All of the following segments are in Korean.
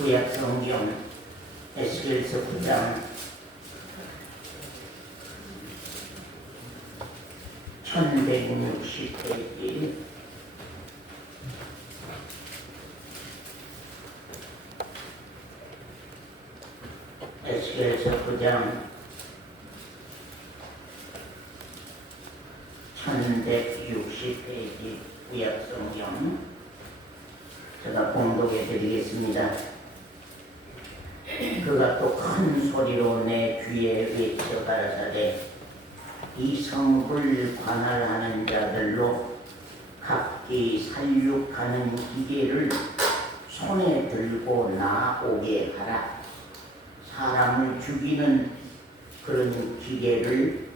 구약 성경 에스겔서 9장 1160페이지 에스겔서 9장 1160페이지 구약 성경 제가 봉독해 드리겠습니다. 그가 또 큰 소리로 내 귀에 외쳐 가라사대 이 성을 관할하는 자들로 각기 살육하는 기계를 손에 들고 나오게 하라. 사람을 죽이는 그런 기계를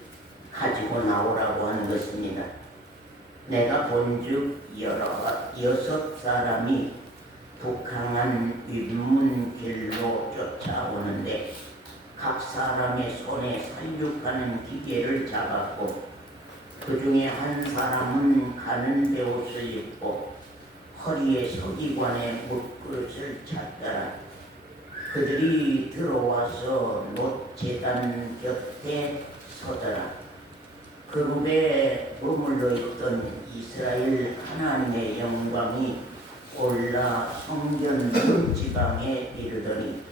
가지고 나오라고 하는 것입니다. 내가 본즉 여섯 사람이 북한한 윗문길로 쫓아오는데 각 사람의 손에 살육하는 기계를 잡았고 그 중에 한 사람은 가는 베옷을 입고 허리에 서기관의 물그릇을 찼더라. 그들이 들어와서 놋제단 곁에 서더라. 그룹에 머물러 있던 이스라엘 하나님의 영광이 올라 성전 지방에 이르더니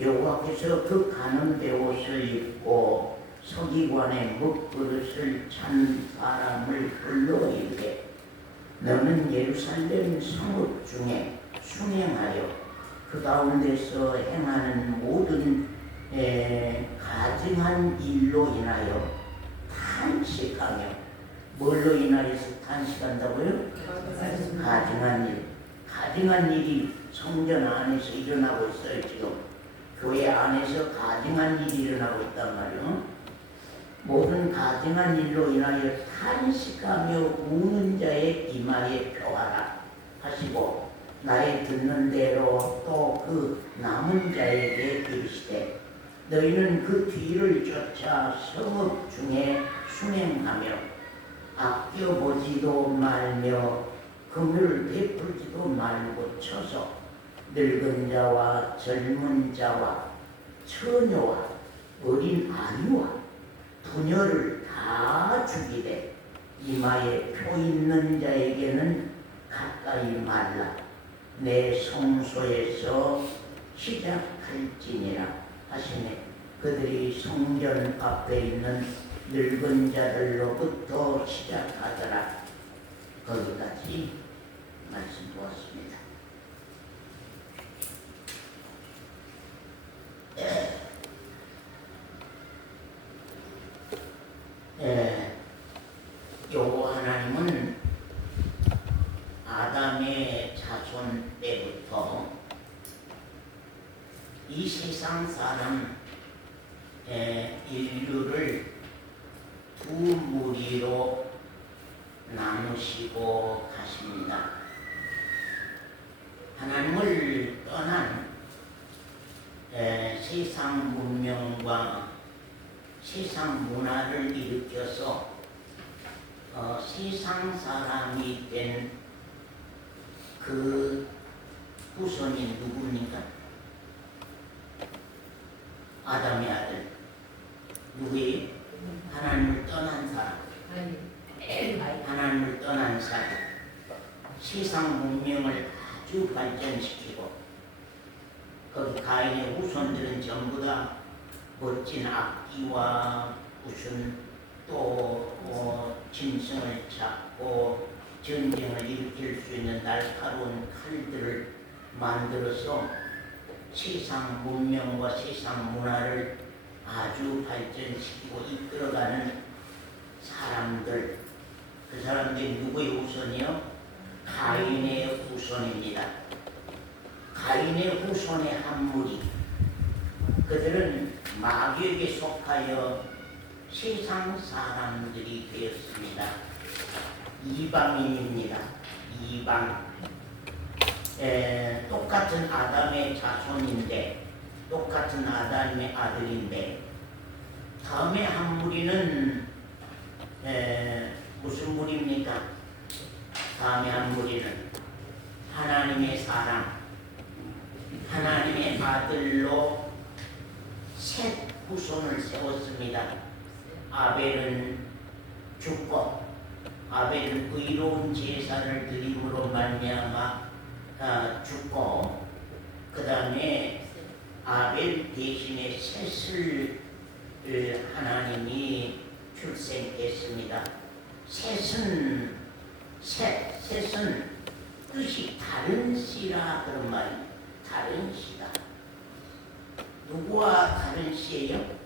여호와께서 그 가는 베옷을 입고 서기관의 먹그릇을 찬 사람을 불러 이르되 너는 예루살렘 성읍 중에 순행하여 그 가운데서 행하는 모든 가증한 일로 인하여 탄식하며 뭘로 인하여서 탄식한다고요? 가증한 일이 성전 안에서 일어나고 있어요. 지금 교회 안에서 가증한 일이 일어나고 있단 말이에요. 모든 가증한 일로 인하여 탄식하며 우는 자의 이마에 표하라 하시고 나의 듣는 대로 또 그 남은 자에게 이르시되 너희는 그 뒤를 쫓아 성읍 중에 순행하며 아껴보지도 말며 긍휼을 베풀지도 말고 쳐서 늙은 자와 젊은 자와 처녀와 어린 아이와 부녀를 다 죽이되 이마에 표 있는 자에게는 가까이 말라. 내 성소에서 시작할지니라 하시네. 그들이 성전 앞에 있는 늙은 자들로부터 시작하더라. 거기까지 말씀 보았습니다. 여호와 하나님은 아담의 자손 때부터 이 세상 사람 인류를 두 무리로 나누시고 가십니다. 하나님을 떠난 세상 문명과 세상 문화를 일으켜서 세상 사람이 된 그 후손이 누굽니까? 아담의 아들. 누구예요? 하나님을 떠난 사람. 하나님을 떠난 사람. 세상 문명을 아주 발전시키고 거기 가인의 후손들은 전부 다 멋진 악기와 무슨 또 짐승을 잡고 전쟁을 일으킬 수 있는 날카로운 칼들을 만들어서 세상 문명과 세상 문화를 아주 발전시키고 이끌어가는 사람들. 그 사람들이 누구의 후손이요? 가인의 후손입니다. 가인의 후손의 한 무리. 그들은 마귀에게 속하여 세상 사람들이 되었습니다. 이방인입니다. 이방. 똑같은 아담의 자손인데 똑같은 아담의 아들인데 다음에 한 무리는 무슨 무리입니까? 다음에 한 무리는 하나님의 사람, 하나님의 아들로 셋 후손을 세웠습니다. 아벨은 죽고 아벨은 의로운 제사를 드림으로 말미암아 죽고 그 다음에 아벨 대신에 셋을 하나님이 출생했습니다. 셋은 뜻이 다른 씨라 그런 말입니다. 다른 씨다. 누구와 다른 씨예요?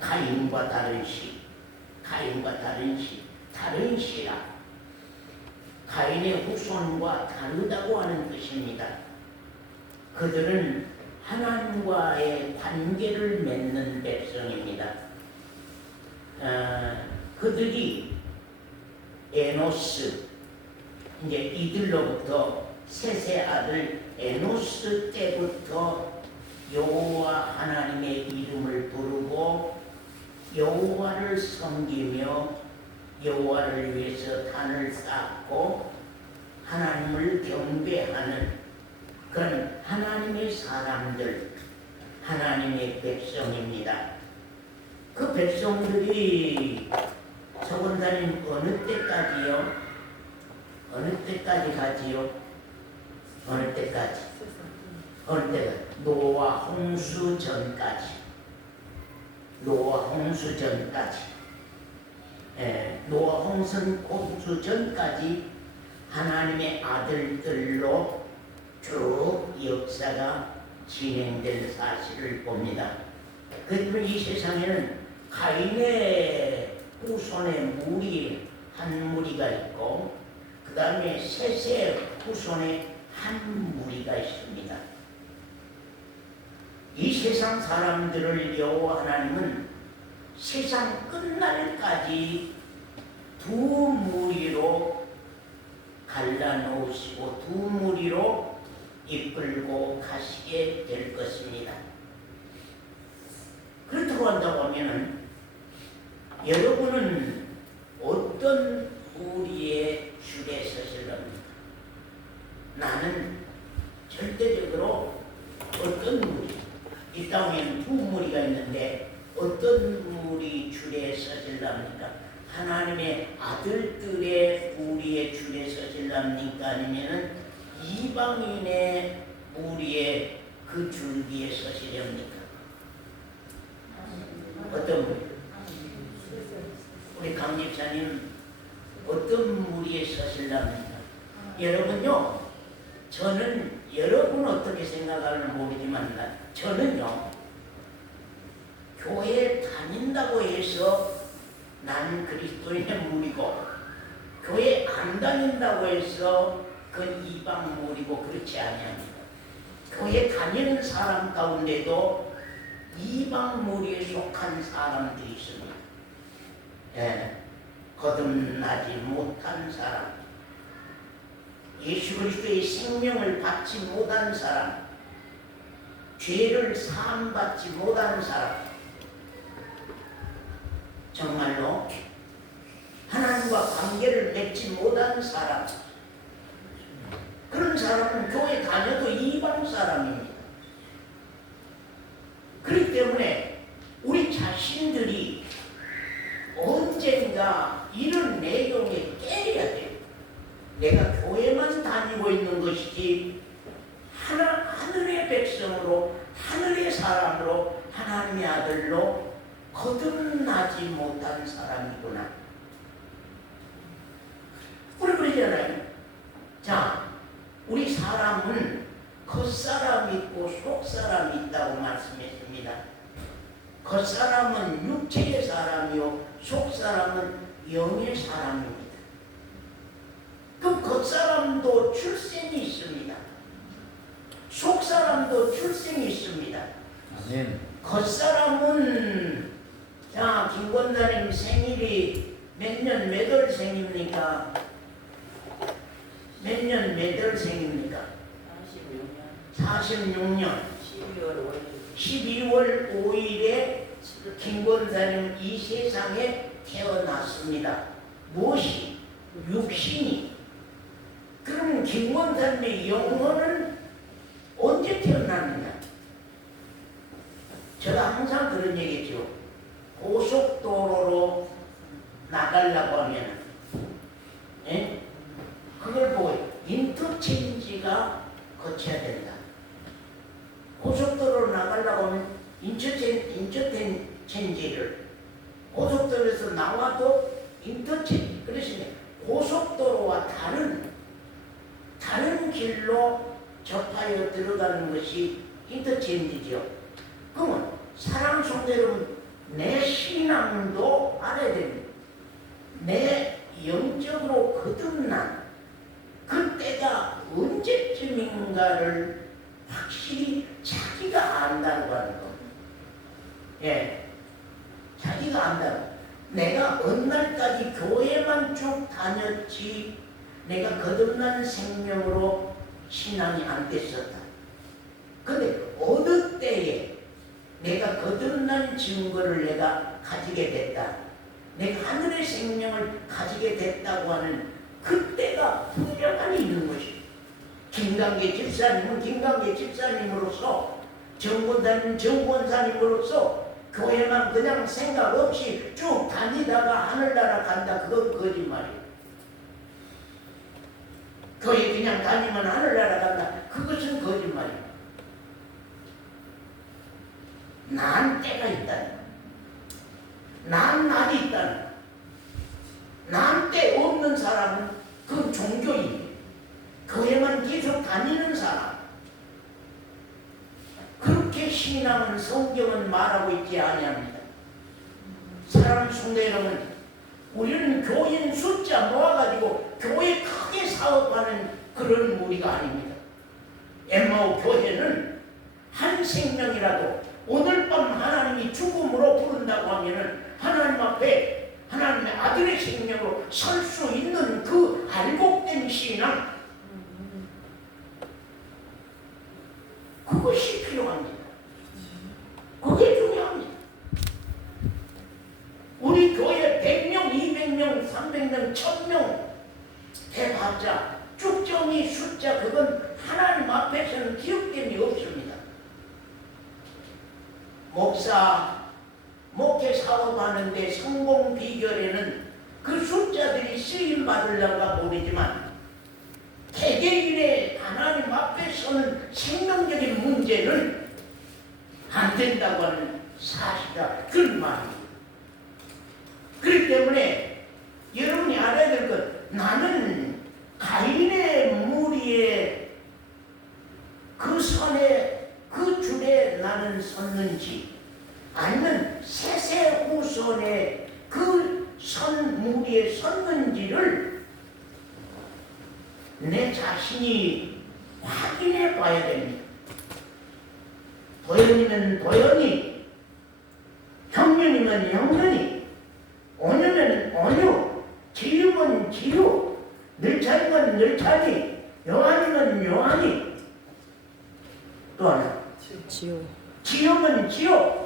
가인과 다른 씨. 가인과 다른 씨. 다른 씨라. 가인의 후손과 다르다고 하는 뜻입니다. 그들은 하나님과의 관계를 맺는 백성입니다. 그들이 에노스, 이제 이들로부터 셋의 아들 에노스 때부터 여호와 하나님의 이름을 부르고 여호와를 섬기며 여호와를 위해서 단을 쌓고 하나님을 경배하는 그런 하나님의 사람들, 하나님의 백성입니다. 그 백성들이 서건사님 어느 때까지요? 어느 때까지 가지요? 어느 때까지? 어느 때까지? 노아 홍수 전까지. 노아 홍수 전까지. 노아 홍수 전까지 하나님의 아들들로 쭉 역사가 진행된 사실을 봅니다. 그리고 이 세상에는 가인의 후손의 무리 한 무리가 있고 그 다음에 셋의 후손의 한 무리가 있습니다. 이 세상 사람들을 여호와 하나님은 세상 끝날까지 두 무리로 갈라놓으시고 두 무리로 이끌고 가시게 될 것입니다. 그렇다고 한다고 하면은 여러분은 어떤 무리의 줄에 서실 겁니까? 나는 절대적으로 어떤 무리, 이 땅에는 두 무리가 있는데 어떤 무리 줄에 서실랍니까? 하나님의 아들들의 무리의 줄에 서실랍니까? 아니면은 이방인의 무리의 그 줄기에 서시렵니까? 어떤 무리? 우리 강집사님 어떤 무리에 서실랍니까? 여러분요, 저는 여러분 어떻게 생각하는지 모르지만 저는요, 교회 다닌다고 해서 나는 그리스도인의 무리고 교회 안 다닌다고 해서 그건 이방 무리고 그렇지 아니합니다. 교회 다니는 사람 가운데도 이방 무리에 속한 사람들이 있습니다. 거듭나지 못한 사람, 예수 그리스도의 생명을 받지 못한 사람, 죄를 사함받지 못한 사람, 정말로 하나님과 관계를 맺지 못한 사람, 그런 사람은 교회 다녀도 이방 사람입니다. 그렇기 때문에 우리 자신들이 언젠가 이런 내용에 깨야 돼요. 내가 교회만 다니고 있는 것이지 하늘의 백성으로, 하늘의 사람으로, 하나님의 아들로 거듭나지 못한 사람이구나. 우리 그러잖아요. 자, 우리 사람은 겉사람 있고 속사람 있다고 말씀했습니다. 겉사람은 육체의 사람이요 속사람은 영의 사람입니다. 그럼 겉사람도 출생이 있습니다. 속사람도 출생이 있습니다. 아멘. 겉사람은 자, 김권사님 생일이 몇 년 몇 월생입니까? 몇 년 몇 월생입니까? 46년 12월 5일에 김권사님 이 세상에 태어났습니다. 무엇이? 육신이. 그럼 김권사님의 영혼은 그런 얘기죠. 고속도로로 나가려고 하면, 예? 그걸 보고 인터체인지가 거쳐야 된다. 고속도로로 나가려고 하면 인터체인지를 고속도로에서 나와도 인터체인지, 그래서 고속도로와 다른 길로 접하여 들어가는 것이 인터체인지죠. 그러면 사랑 성도여러분, 내 신앙도 알아야 됩니다. 내 영적으로 거듭난 그때가 언제쯤인가를 확실히 자기가 안다고 하는 거. 예, 자기가 안다고. 내가 어느 날까지 교회만 쭉 다녔지 내가 거듭난 생명으로 신앙이 안 됐었다. 근데 어느 때에 내가 거듭난 증거를 내가 가지게 됐다. 내가 하늘의 생명을 가지게 됐다고 하는 그때가 분명히 있는 것이. 김강계 집사님은 김강계 집사님으로서, 정권사님은 정권사님으로서 교회만 그냥 생각 없이 쭉 다니다가 하늘나라 간다. 그건 거짓말이에요. 교회 그냥 다니면 하늘나라 간다. 그것은 거짓말이에요. 난 때가 있다는, 난 날이 있다는, 난 때 없는 사람은 그 종교인, 교회만 계속 다니는 사람. 그렇게 신앙은, 성경은 말하고 있지 아니합니다. 사람 숭배로는 우리는 교인 숫자 모아가지고 교회 크게 사업하는 그런 무리가 아닙니다. 엠마오 교회는 한 생명이라도 오늘 밤 하나님이 죽음으로 부른다고 하면은 하나님 앞에 하나님의 아들의 생명으로 설 수 있는 그 알곡된 신앙, 그것이 필요합니다. 그게 중요합니다. 우리 교회 100명, 200명, 300명, 1000명 대봤자 쭉정이 숫자, 그건 하나님 앞에서는 기억됨이 없습니다. 목사, 목회 사업하는데 성공 비결에는 그 숫자들이 쓰임 받으려고 모르지만 개개인의 하나님 앞에 서는 생명적인 문제는 안 된다고 하는 사실이다. 그런 말입니다. 그렇기 때문에 여러분이 알아야 될 것, 나는 가인의 무리에 그 선에, 그 줄에 나는 섰는지, 아니면 세세후손의 그 선 무리에 섰는지를 내 자신이 확인해 봐야 됩니다. 도연이면 도연이, 형년이면 형년이, 온유면 온유, 지유면 지유, 늘찬이면 늘찬이, 요한이면 요한이, 또 하나 지유면 지유.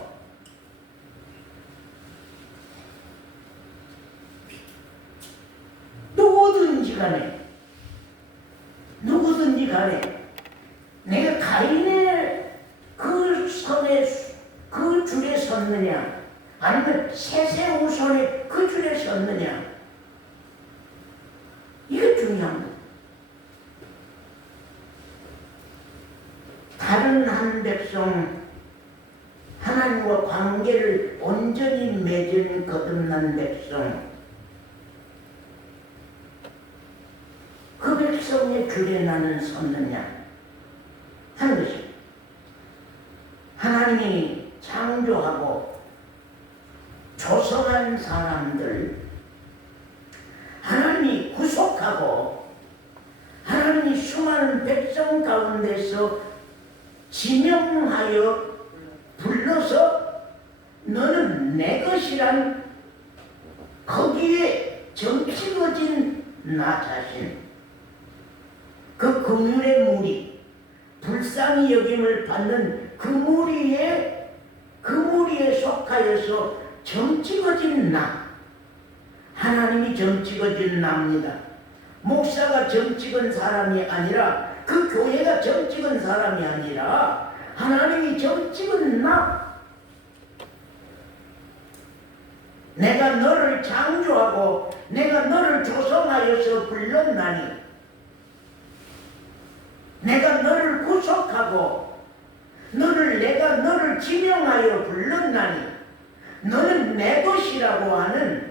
누구든지 간에 내가 가인의 그 선에, 그 줄에 섰느냐, 아니면 세세후손의 그 줄에 섰느냐, 이게 중요합니다. 다른 한 백성, 하나님과 관계를 온전히 맺은 거듭난 백성, 그 백성의 줄에 나는 섰느냐 하는 것이, 하나님이 창조하고 조성한 사람들, 하나님이 구속하고 하나님이 수많은 백성 가운데서 지명하여 불러서 너는 내 것이란 거기에 정치거진 나 자신, 그 긍휼의 무리, 불쌍히 여김을 받는 그 무리에 속하여서 정치거진 나, 하나님이 정치거진 나입니다. 목사가 정치건 사람이 아니라, 그 교회가 정치건 사람이 아니라 하나님이 정치건 나. 내가 너를 창조하고 내가 너를 조성하여서 불렀나니 내가 너를 구속하고 내가 너를 지명하여 불렀나니 너는 내 것이라고 하는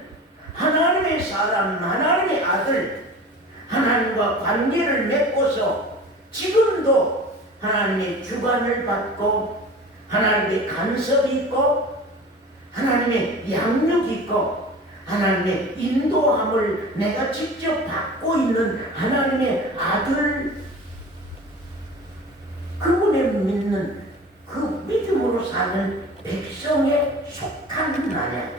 하나님의 사람, 하나님의 아들, 하나님과 관계를 맺고서 지금도 하나님의 주관을 받고 하나님의 간섭이 있고 하나님의 양육이 있고 하나님의 인도함을 내가 직접 받고 있는 하나님의 아들, 그분의 믿는 그 믿음으로 사는 백성에 속한 나냐.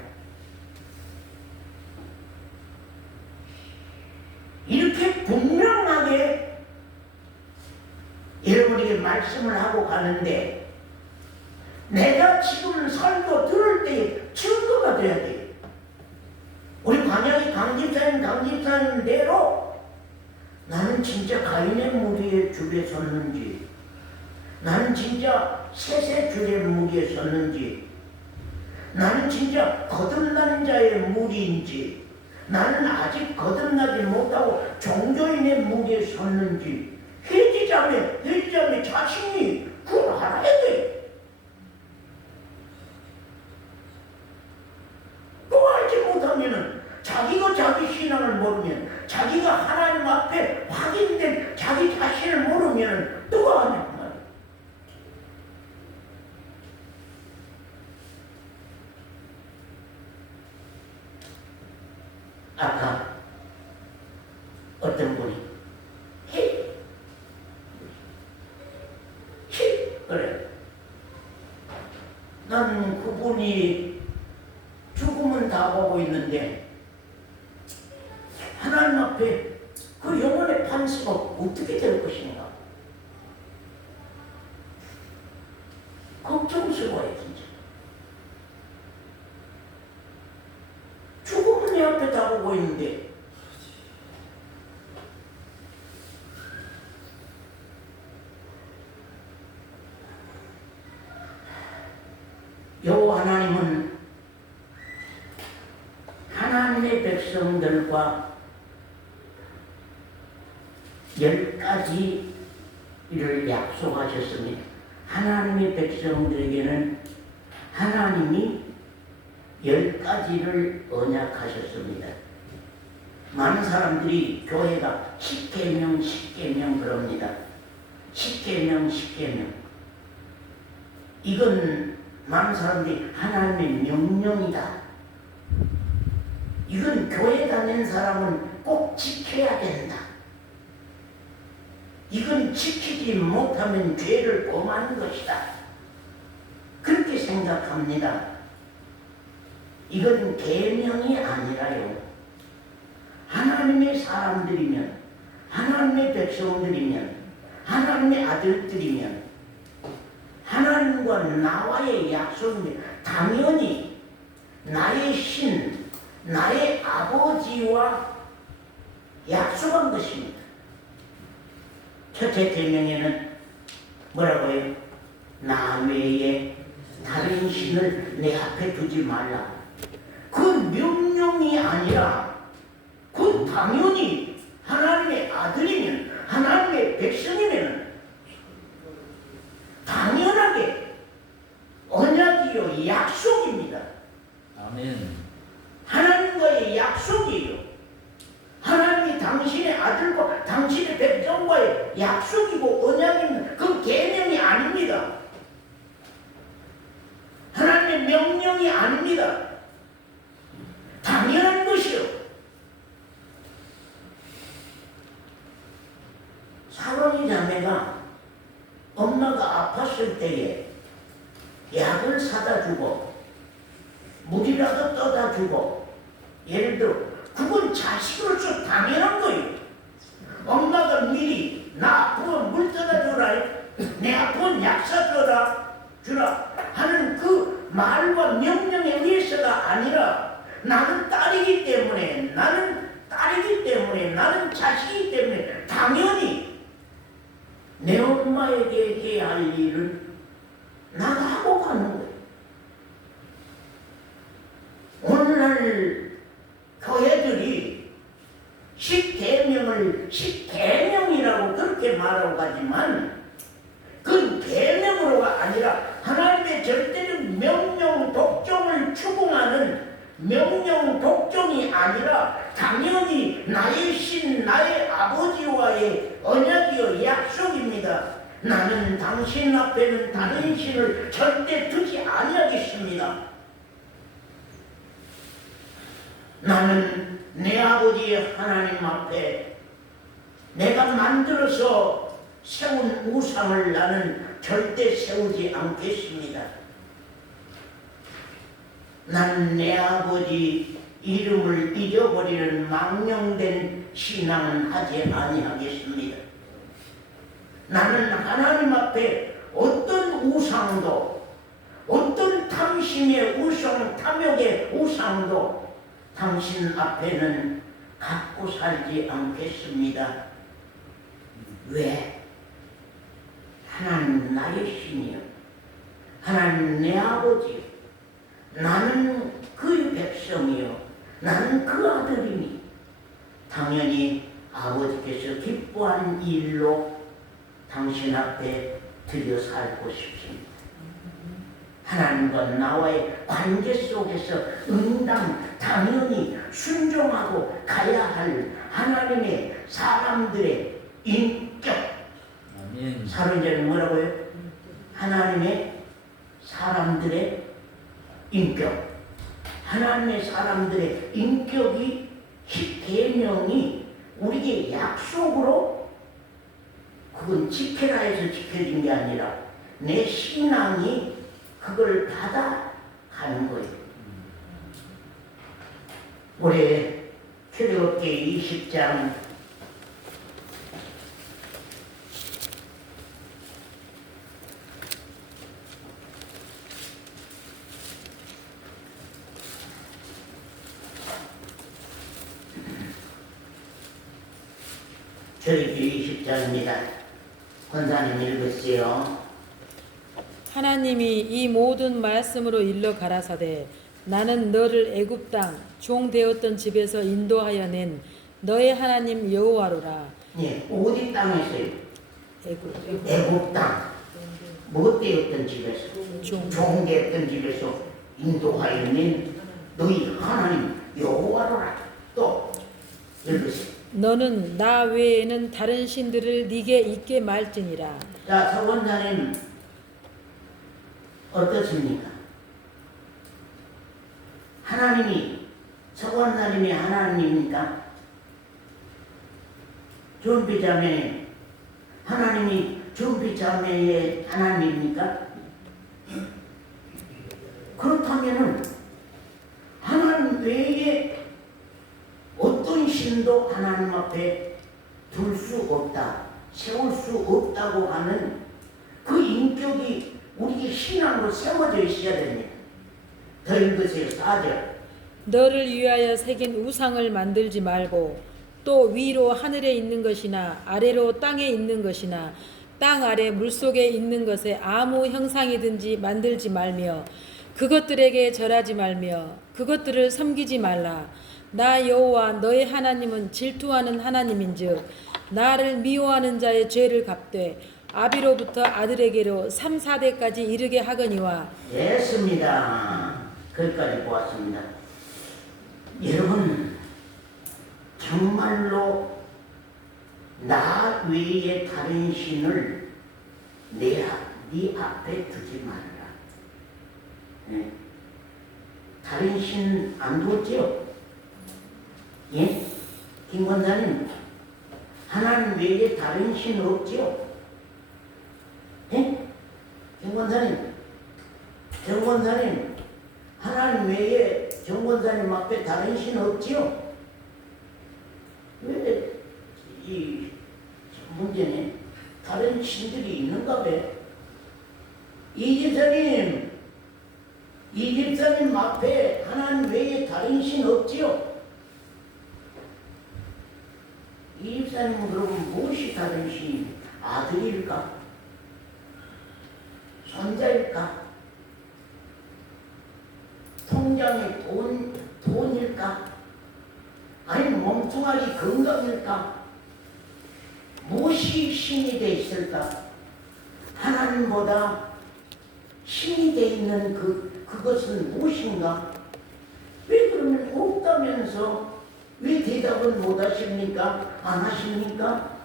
이렇게 분명하게 여러분에게 말씀을 하고 가는데 내가 지금 설교 들을 때에 증거가 돼야 돼요. 우리 광야의 강집사님대로 나는 진짜 가인의 무리의 줄에 섰는지 나는 진짜 셋의 줄의 무리에 섰는지 나는 진짜 거듭난 자의 무리인지 나는 아직 거듭나지 못하고 종교인의 무리에 섰는지 회지자매 자신이 그걸 알아야 돼. 또 알지 못하면은 자기가 자기 신앙을 모르면 자기가 하나님 앞에 확인된 자기 자신을 모르면 누가 아냐. 아까 어떤 분이 그래. 나는 그분이 죽음은 다 보고 있는데 하나님 앞에 그 영혼의 판세가 어떻게 될 것인가 걱정스러워요. 진짜 죽음은 내 앞에 다 보고 있는데 여호와 하나님은 하나님의 백성들과 10가지를 약속하셨습니다. 하나님의 백성들에게는 하나님이 10가지를 언약하셨습니다. 많은 사람들이 교회가 10계명 그럽니다. 10계명. 이건 많은 사람들이 하나님의 명령이다. 이건 교회 다니는 사람은 꼭 지켜야 된다. 이건 지키지 못하면 죄를 범하는 것이다. 그렇게 생각합니다. 이건 계명이 아니라요. 하나님의 사람들이면, 하나님의 백성들이면, 하나님의 아들들이면 하나님과 나와의 약속입니다. 당연히 나의 신, 나의 아버지와 약속한 것입니다. 첫째 계명에는 뭐라고요? 나 외에 다른 신을 내 앞에 두지 말라. 그 명령이 아니라 그 당연히 하나님의 아들이면 하나님의 백성이면 당연하게 언약이요 약속입니다. 아멘. 하나님과의 약속이에요. 하나님이 당신의 아들과 당신의 백성과의 약속이고 언약인 그 계명이 아닙니다. 하나님의 명령이 아닙니다. 당연한 것이요. 사랑의 자매가 엄마가 아팠을 때에 약을 사다 주고 물이라도 떠다 주고 예를 들어 그건 자식으로서 당연한 거예요. 엄마가 미리 나 아프면 물 떠다 주라, 내 아프면 약 사줘라 주라 하는 그 말과 명령에 의해서가 아니라 나는 딸이기 때문에 나는 자식이기 때문에 당연히 내 엄마에게 해야 할 일을 나가 하고 가는 거예요. 오늘 오늘날 교회들이 십계명을 십계명이라고 그렇게 말하고 가지만 그건 계명으로가 아니라 하나님의 절대적 명령 독종을 추구하는 명령 독종이 아니라 당연히 나의 신 나의 아버지와의 언약이요 약속입니다. 나는 당신 앞에는 다른 신을 절대 두지 아니하겠습니다. 나는 내 아버지 하나님 앞에 내가 만들어서 세운 우상을 나는 절대 세우지 않겠습니다. 나는 내 아버지 이름을 잊어버리는 망령된 신앙은 하지 아니하겠습니다. 나는 하나님 앞에 어떤 우상도 어떤 탐심의 우상, 탐욕의 우상도 당신 앞에는 갖고 살지 않겠습니다. 왜? 하나님 나의 신이요. 하나님 내 아버지요. 나는 그의 백성이요. 나는 그 아들이니 당연히 아버지께서 기뻐하는 일로 당신 앞에 드려 살고 싶습니다. 하나님과 나와의 관계 속에서 응당 당연히 순종하고 가야 할 하나님의 사람들의 인격. 사도행전은 뭐라고요? 하나님의 사람들의 인격. 하나님의 사람들의 인격이 십계명이 우리에게 약속으로 그건 지켜라 해서 지켜진 게 아니라 내 신앙이 그걸 받아가는 거예요. 올해 출애굽기 20장 출애굽기 20장입니다. 권사님 읽으세요. 하나님이 이 모든 말씀으로 일러 가라사대 나는 너를 애굽 땅 종 되었던 집에서 인도하여 낸 너의 하나님 여호와로라. 예, 어디 땅에서요? 애굽 땅. 뭐 되었던 집에서? 종 되었던 집에서 인도하여 낸 너희 하나님 여호와로라. 또 읽으세요. 너는 나 외에는 다른 신들을 네게 있게 말지니라. 자, 서원사님 어떻습니까? 하나님이 서원사님이 하나님입니까? 준비자매 하나님이 준비자매의 하나님입니까? 그렇다면은 하나님 외에 어떤 신도 하나님 앞에 둘 수 없다, 세울 수 없다고 하는 그 인격이 우리 신앙으로 세워져 있어야 됩니다. 더 읽으세요. 4절. 너를 위하여 새긴 우상을 만들지 말고 또 위로 하늘에 있는 것이나 아래로 땅에 있는 것이나 땅 아래 물속에 있는 것에 아무 형상이든지 만들지 말며 그것들에게 절하지 말며 그것들을 섬기지 말라. 나 여호와 너의 하나님은 질투하는 하나님인즉 나를 미워하는 자의 죄를 갚되 아비로부터 아들에게로 3, 4대까지 이르게 하거니와. 됐습니다. 거기까지 보았습니다. 여러분 정말로 나 외에 다른 신을 네 앞에 두지 말라. 네. 다른 신 안 두었죠? 예? 김 권사님 하나님 외에 다른 신 없죠? 예? 김 권사님 정 권사님 하나님 외에 정 권사님 앞에 다른 신 없지요? 왜 이 문제는 다른 신들이 있는가 봐. 이집사님 앞에 하나님 외에 다른 신 없지요? 이집사님은 그러면 무엇이 다른 신입니까? 아들일까? 손자일까? 통장에 돈 돈일까? 아니 몸뚱아리 건강일까? 무엇이 신이 돼 있을까? 하나님보다 신이 돼 있는 그것은 무엇인가? 왜 그러면 없다면서 왜 대답은 못 하십니까? 안 하십니까?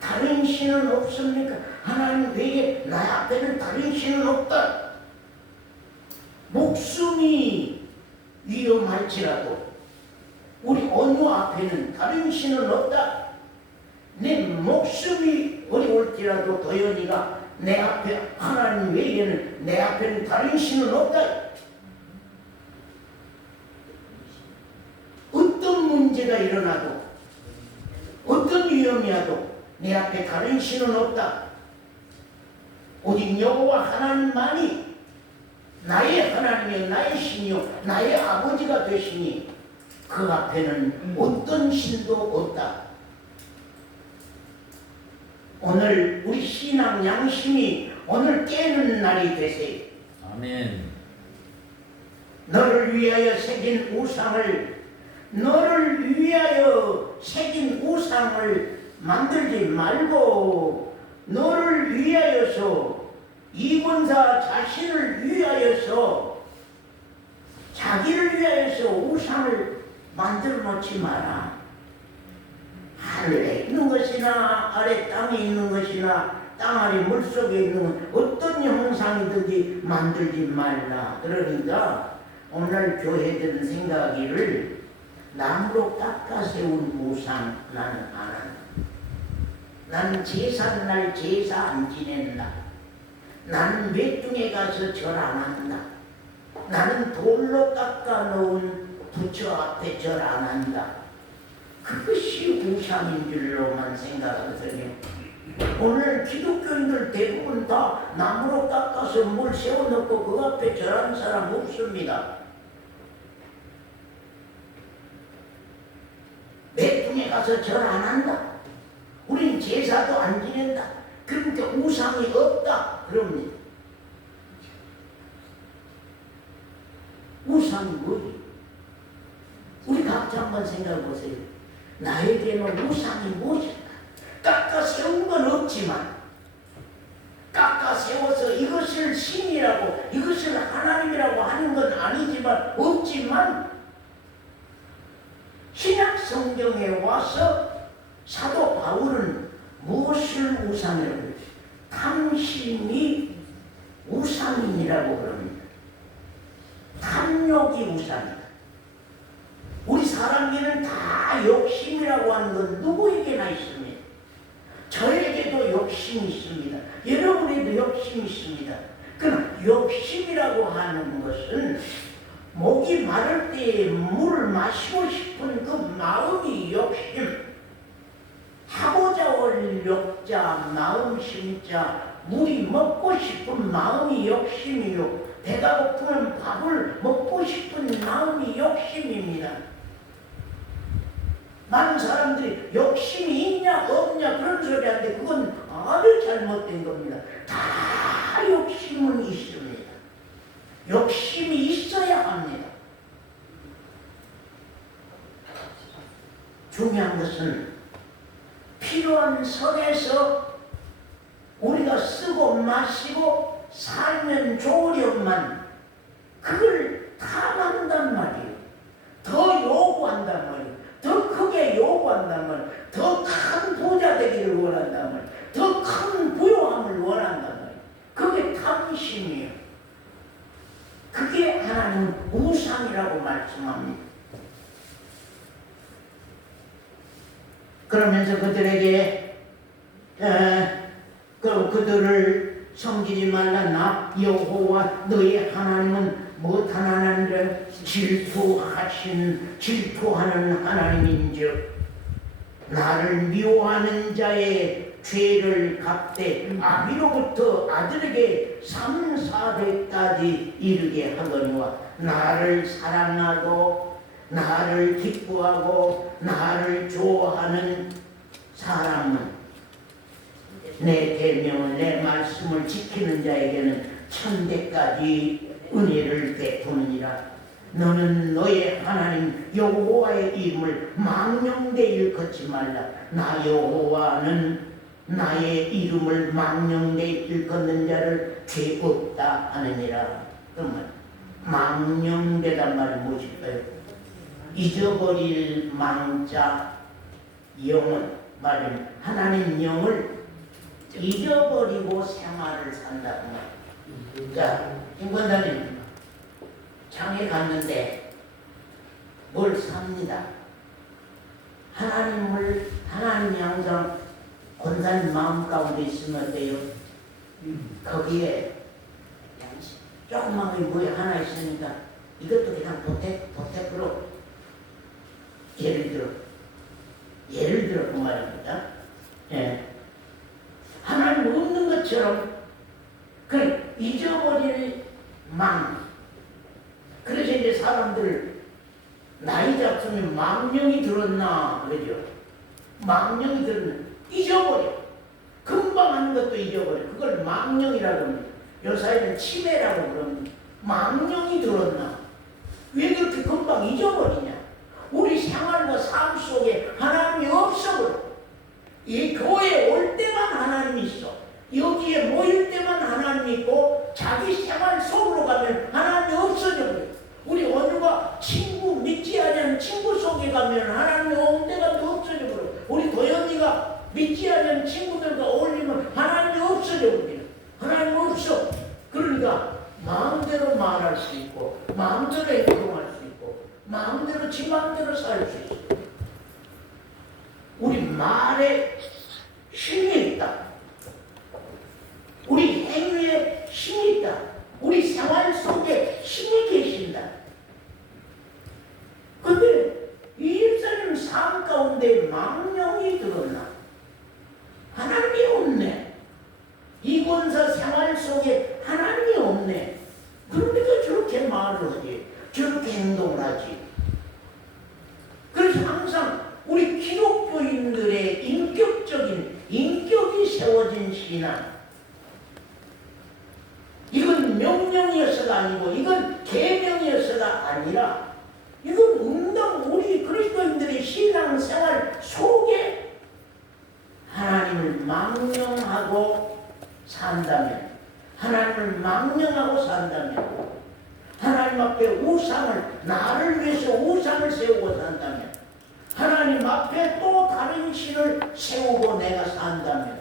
다른 신은 없습니까? 하나님 외에 나 앞에는 다른 신은 없다. 목숨이 위험할지라도 우리 어느 앞에는 다른 신은 없다. 내 목숨이 어려울지라도 도연이가 내 앞에 하나님 외에는 내 앞에는 다른 신은 없다. 어떤 문제가 일어나도 어떤 위험이 와도 내 앞에 다른 신은 없다. 오직 여호와 하나님만이 나의 하나님이요 나의 신이요 나의 아버지가 되시니 그 앞에는 어떤 신도 없다. 오늘 우리 신앙 양심이 오늘 깨는 날이 되세요. 아멘. 너를 위하여 새긴 우상을 너를 위하여 새긴 우상을 만들지 말고 너를 위하여서 이권사 자신을 위하여서 자기를 위하여서 우상을 만들어 놓지 마라. 하늘에 있는 것이나 아래 땅에 있는 것이나 땅 아래 물속에 있는 어떤 형상이든지 만들지 말라. 그러니까 오늘 교회들은 생각하기를 나무로 깎아 세운 우상 나는 안 한다. 나는 제삿날 제사 안 지낸다. 나는 맷중에 가서 절 안 한다. 나는 돌로 깎아 놓은 부처 앞에 절 안 한다. 그것이 우상인 줄로만 생각하거든요. 오늘 기독교인들 대부분 다 나무로 깎아서 물 세워놓고 그 앞에 절하는 사람 없습니다. 맷중에 가서 절 안 한다. 우린 제사도 안 지낸다. 그러니까 우상이 없다. 그럽니다. 우상이 뭐지? 우리 각자 한번 생각해 보세요. 나에게는 우상이 무엇일까? 깎아 세운 건 없지만 깎아 세워서 이것을 신이라고 이것을 하나님이라고 하는 건 아니지만 없지만 신약 성경에 와서 사도 바울은 무엇을 우상이라고 해요? 탐심이 우상이라고 그럽니다. 탐욕이 우상이다. 우리 사람에게는 다 욕심이라고 하는 건 누구에게나 있습니다. 저에게도 욕심이 있습니다. 여러분에도 욕심이 있습니다. 그러나 욕심이라고 하는 것은 목이 마를 때 물을 마시고 싶은 그 마음이 욕심. 하고자 올 욕자 마음 심자 물이 먹고 싶은 마음이 욕심이요 배가 고프면 밥을 먹고 싶은 마음이 욕심입니다. 많은 사람들이 욕심이 있냐 없냐 그런 소리 하는데 그건 아주 잘못된 겁니다. 다 욕심은 있습니다. 욕심이 있어야 합니다. 중요한 것은 필요한 선에서 우리가 쓰고 마시고 살면 좋으련만 그걸 탐한단 말이에요. 더 요구한단 말이에요. 더 크게 요구한단 말이에요. 더 큰 부자 되기를 원한단 말이에요. 더 큰 부요함을 원한단 말이에요. 그게 탐심이에요. 그게 하나님 우상이라고 말씀합니다. 그러면서 그들에게 그들을 섬기지 말라. 나 여호와 너희 하나님은 못하나니라. 질투하는 하나님인즉 나를 미워하는 자의 죄를 갚되 아비로부터 아들에게 3, 4대까지 이르게 하거니와 나를 사랑하고 나를 기뻐하고 나를 좋아하는 사람은 내 계명을 내 말씀을 지키는 자에게는 1000대까지 은혜를 베푸느니라. 너는 너의 하나님 여호와의 이름을 망령되이 일컫지 말라. 나 여호와는 나의 이름을 망령되이 일컫는 자를 죄 없다 하느니라. 그러면 망령되단 말이 무엇일까요? 잊어버릴 망자, 영은 말은 하나님 영을 잊어버리고 생활을 산다는 말. 자, 김권사님 장에 갔는데 뭘 삽니다. 하나님이 항상 권사님 마음 가운데 있으면 어때요? 거기에 조그만 게 뭐에 하나 있으니까 이것도 그냥 보태프로 예를 들어 그 말입니다. 예. 하나님 없는 것처럼 그 잊어버릴 망. 그래서 이제 사람들 나이 잡수면 망령이 들었나 그러죠. 망령이 들었나 잊어버려. 금방 하는 것도 잊어버려. 그걸 망령이라고 합니다. 요사이는 치매라고 그럽니다. 망령이 들었나? 왜 그렇게 금방 잊어버리냐? 우리 생활과 삶 속에 하나님이 없어버려. 이 교회에 올 때만 하나님이 있어. 여기에 모일 때만 하나님이 있고 자기 생활 속으로 가면 하나님이 없어져 버려. 우리 원유가 친구 믿지 않는 친구 속에 가면 하나님이 없는 데가 없어져 버려. 우리 도연이가 믿지 않는 친구들과 어울리면 하나님이 없어져 버려. 하나님 없어. 그러니까 마음대로 말할 수 있고 마음대로 행동할 수 있고 마음대로 지 마음대로 살 수 있어. 우리 말에 힘이 있다. 우리 행위에 힘이 있다. 우리 생활 속에 힘이 계신다. 근데 이 집사님 삶 가운데 망령이 들었나? 하나님이 없네. 이 권사 생활 속에 하나님이 없네. 그러니까 저렇게 말을 하지. 저렇게 행동을 하지. 그래서 항상 우리 기독교인들의 인격이 세워진 신앙. 이건 명령이어서가 아니고 이건 계명이어서가 아니라 이건 응당 우리 그리스도인들의 신앙생활 속에 하나님을 망령하고 산다면 하나님을 망령하고 산다면 하나님 앞에 우상을 나를 위해서 우상을 세우고 산다면 하나님 앞에 또 다른 신을 세우고 내가 산다면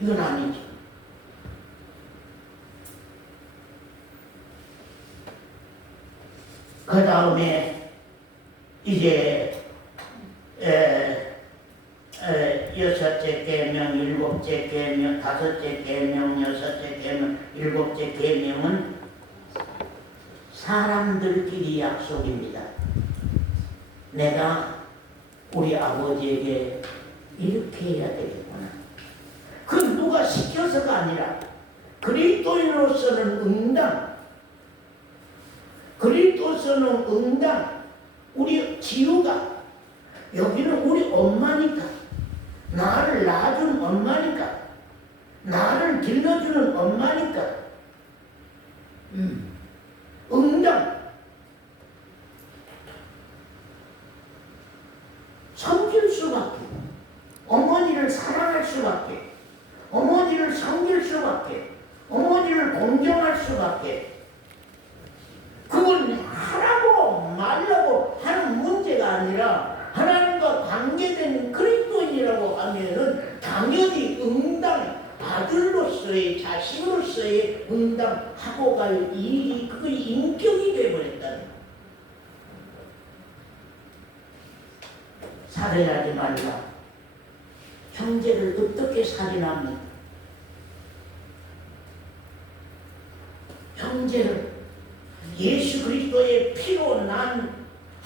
이건 아니지. 그 다음에 이제 여섯째 계명, 일곱째 계명, 다섯째 계명, 여섯째 계명, 일곱째 계명은 사람들끼리 약속입니다. 내가 우리 아버지에게 이렇게 해야 되겠구나. 그 누가 시켜서가 아니라 그리스도인으로서는 응당, 우리 지우가 여기는 우리 엄마니까 나를 낳아준 엄마니까 나를 길러주는 엄마니까 응당 섬길 수밖에 어머니를 사랑할 수밖에 어머니를 섬길 수밖에 어머니를 공경할 수밖에 그건 하라고 말라고 하는 문제가 아니라 하나님과 관계된 그리스도인이라고 하면은 당연히 응당 아들로서의 자식으로서의 응당하고 갈 일이 그게 인격이 되어버렸다는 거예요. 살해하지 말라. 형제를 어떻게 살인합니까? 형제를 예수 그리스도의 피로 난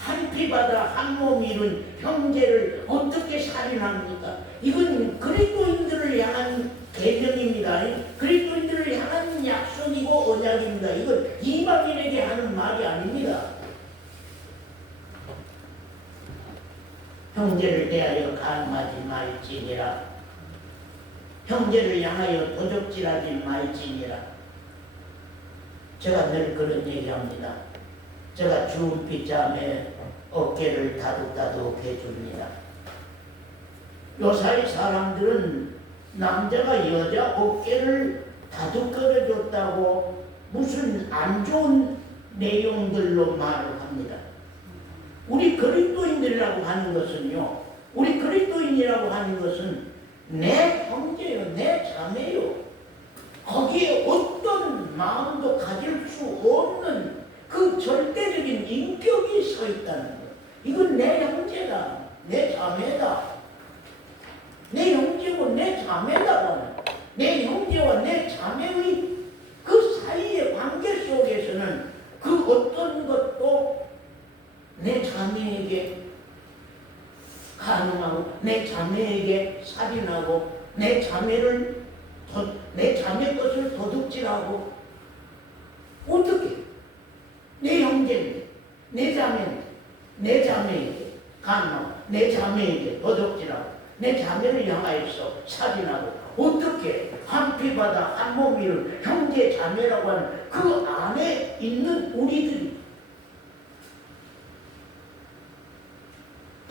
한 피바다 한 몸 이룬 형제를 어떻게 살인합니까? 이건 그리스도인들을 향한 계명입니다. 그리스도인들을 향한 약속이고 언약입니다. 이건 이방인에게 하는 말이 아닙니다. 형제를 대하여 간음하지 말지니라. 형제를 향하여 도적질하지 말지니라. 제가 늘 그런 얘기합니다. 제가 주홍빛잠에 어깨를 다독다독 해줍니다. 요사이 사람들은 남자가 여자 어깨를 다독거려줬다고 무슨 안 좋은 내용들로 말을 합니다. 우리 그리스도인들이라고 하는 것은요, 우리 그리스도인이라고 하는 것은 내 형제요, 내 자매요. 거기에 어떤 마음도 가질 수 없는 그 절대적인 인격이 서 있다는 것. 이건 내 형제다, 내 자매다. 내 형제고 내 자매다. 내 형제와 내 자매의 그 사이의 관계 속에서는 그 어떤 것도 내 자매에게 가능하고, 내 자매에게 살인하고, 내 자매 것을 도둑질하고, 어떻게 내 형제인데, 내 자매인데, 내 자매에게 가능하고, 내 자매에게 도둑질하고, 내 자매를 향하여서 살인하고, 어떻게 한 피바다 한 몸이를 형제 자매라고 하는 그 안에 있는 우리들이,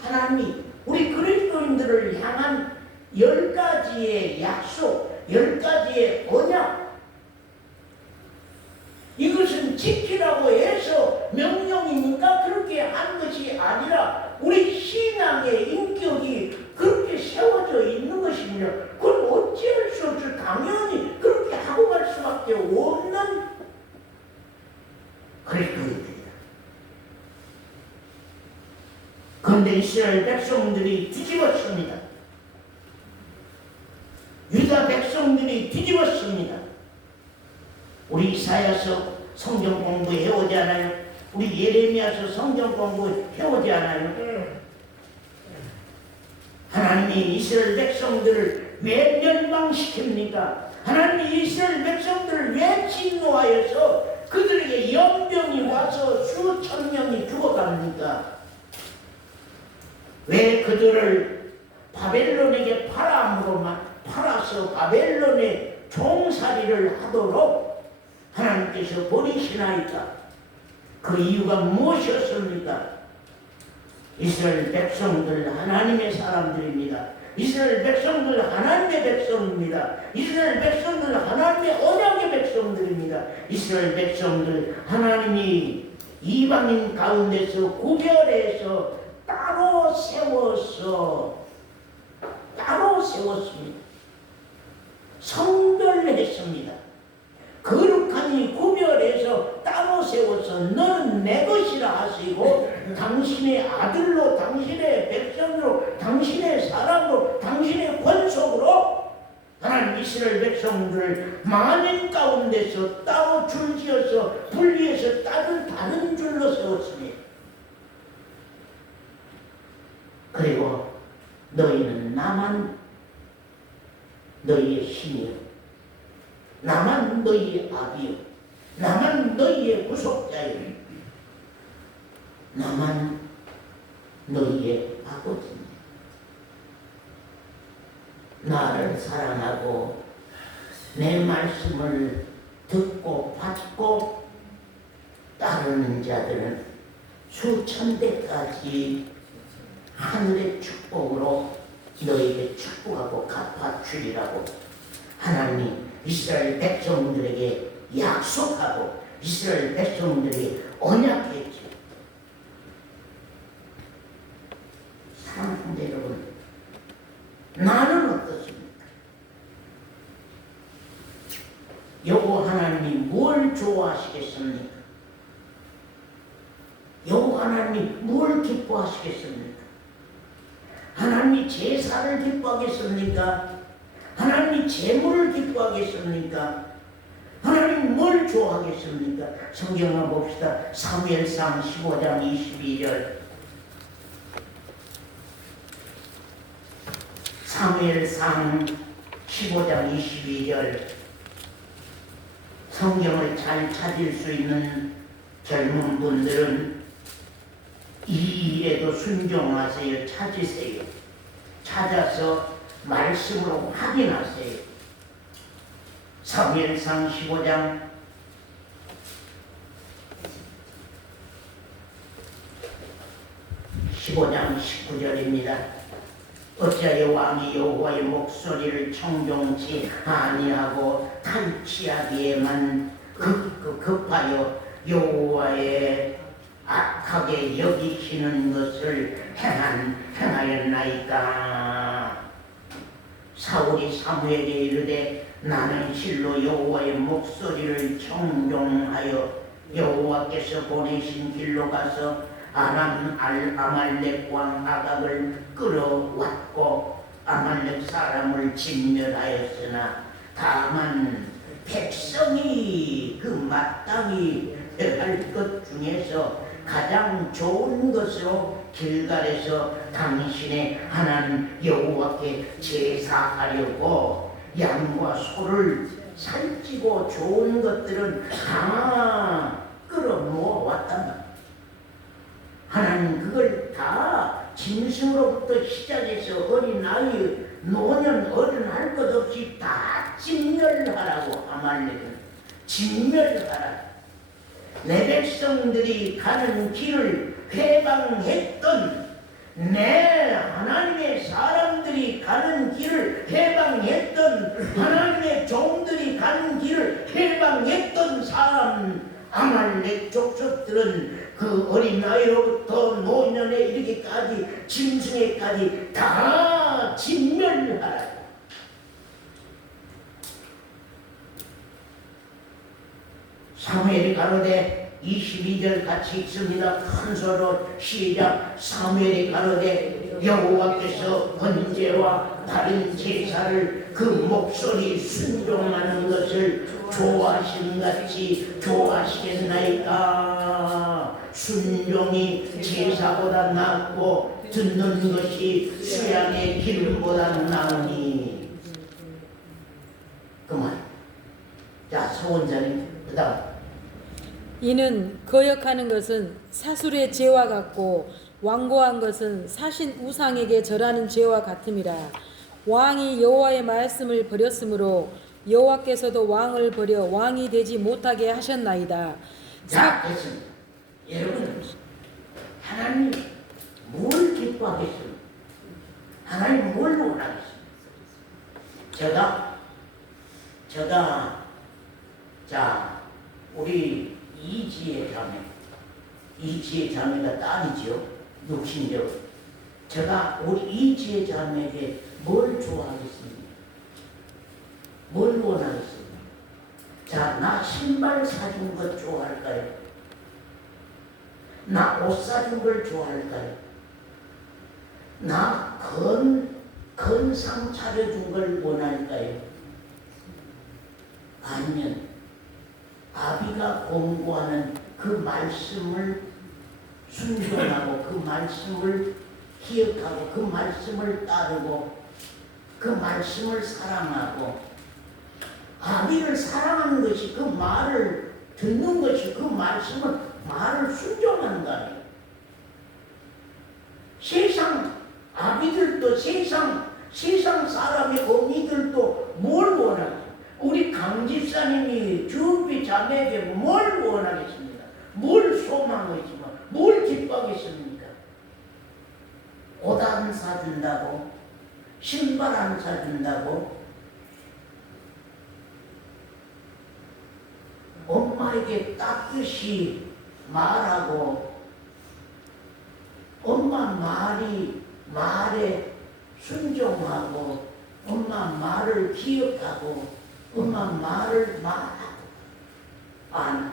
하나님이 우리 그리스도인들을 향한 10가지의 약속, 10가지의 언약, 이것은 지키라고 해서 명령이니까 그렇게 한 것이 아니라 우리 신앙의 인격이 그렇게 세워져 있는 것입니다. 그걸 어찌할 수 없이 당연히 그렇게 하고 갈 수밖에 없는 그리스도인들이다. 그런데 이스라엘 백성들이 뒤집었습니다. 유다 백성들이 뒤집었습니다. 우리 이사야서 성경 공부해오지 않아요? 우리 예레미야서 성경 공부해오지 않아요? 하나님이 이스라엘 백성들을 왜 멸망시킵니까? 하나님이 이스라엘 백성들을 왜 진노하여서 그들에게 연병이 와서 수천 명이 죽어갑니까? 왜 그들을 바벨론에게 팔아서 바벨론의 종살이를 하도록 하나님께서 버리시나이까? 그 이유가 무엇이었습니까? 이스라엘 백성들 하나님의 사람들입니다. 이스라엘 백성들 하나님의 백성입니다. 이스라엘 백성들 하나님의 언약의 백성들입니다. 이스라엘 백성들 하나님이 이방인 가운데서 구별해서 따로 세웠습니다. 성별했습니다. 거룩하니 구별해서 따로 세워서 너는 내 것이라 하시고, 당신의 아들로, 당신의 백성으로, 당신의 사람으로, 당신의 권속으로 하나님 이스라엘 백성들을 만인 가운데서 따로 줄지어서 분리해서 다른 줄로 세웠습니다. 그리고 너희는 나만 너희의 신이요, 나만 너희의 아비요, 나만 너희의 구속자요, 나만 너희의 아버지입니다. 나를 사랑하고 내 말씀을 듣고 받고 따르는 자들은 수천대까지 하늘의 축복으로 너에게 축복하고 갚아주리라고 하나님이 이스라엘 백성들에게 약속하고 이스라엘 백성들에게 언약했죠. 사랑하는 여러분, 나는 어떻습니까? 여호와 하나님이 뭘 좋아하시겠습니까? 여호와 하나님이 뭘 기뻐하시겠습니까? 하나님이 제사를 기뻐하겠습니까? 하나님이 제물을 기뻐하겠습니까? 하나님 뭘 좋아하겠습니까? 성경을 봅시다. 사무엘상 15장 22절. 사무엘상 15장 22절. 성경을 잘 찾을 수 있는 젊은 분들은 이 일에도 순종하세요. 찾으세요. 찾아서 말씀으로 확인하세요. 사무엘상 15장 15장 19절입니다. 어찌하여 왕이 여호와의 목소리를 청종치 아니하고 탈취하기에만 급하여 여호와의 악하게 여기시는 것을 행하였나이까. 사울이 사무엘에게 이르되 나는 실로 여호와의 목소리를 청종하여 여호와께서 보내신 길로 가서 아말렉 왕 아각을 끌어왔고 아말렉 사람을 진멸하였으나 다만 백성이 그 마땅히 할 것 중에서 가장 좋은 것으로 길갈에서 당신의 하나님 여호와께 제사하려고 양과 소를 살찌고 좋은 것들은 다 끌어모아 왔단 말이에요. 하나님 그걸 다 짐승으로부터 시작해서 어린아이, 노년, 어른 할 것 없이 다 진멸하라고. 아말렉은 진멸하라. 내 백성들이 가는 길을 해방했던, 내 하나님의 사람들이 가는 길을 해방했던, 하나님의 종들이 가는 길을 해방했던 사람, 아말렉 족속들은 그 어린아이로부터 노년에 이르기까지 짐승에까지 다 진멸하라. 사무엘이 가로되 22절 같이 읽습니다. 큰 소리로 시작. 사무엘이 가로되 여호와께서 번제와 다른 제사를 그 목소리 순종하는 것을 좋아하신같이 좋아하시겠나이까. 순종이 제사보다 낫고 듣는 것이 수양의 기름보다 나으니. 그만. 자, 서원자님 그 다음. 이는 거역하는 것은 사술의 죄와 같고 완고한 것은 사신 우상에게 절하는 죄와 같음이라. 왕이 여호와의 말씀을 버렸으므로 여호와께서도 왕을 버려 왕이 되지 못하게 하셨나이다. 자, 됐습니다. 여러분, 하나님 뭘 기뻐하겠습니까? 하나님 뭘 원하겠습니까? 자, 우리 이지의 자매가 딸이죠. 육신적으로. 제가 우리 이지의 자매에게 뭘 좋아하겠습니까? 뭘 원하겠습니까? 자, 나 신발 사준 것 좋아할까요? 나 옷 사준 걸 좋아할까요? 나 건상 차려준 걸 원할까요? 아니면 아비가 공부하는 그 말씀을 순종하고 그 말씀을 기억하고 그 말씀을 따르고 그 말씀을 사랑하고 아비를 사랑하는 것이 그 말을 듣는 것이 그 말을 순종하는 거 아니에요. 세상 아비들도 세상 사람의 어미들도 뭘 원하죠? 우리 강집사님이 주비 자매에게 뭘 원하겠습니까? 뭘 소망하겠습니까? 뭘 기뻐하겠습니까? 옷 안 사준다고? 신발 안 사준다고? 엄마에게 따뜻이 말하고 엄마 말에 순종하고 엄마 말을 기억하고 엄마 말을 말하고. 아니,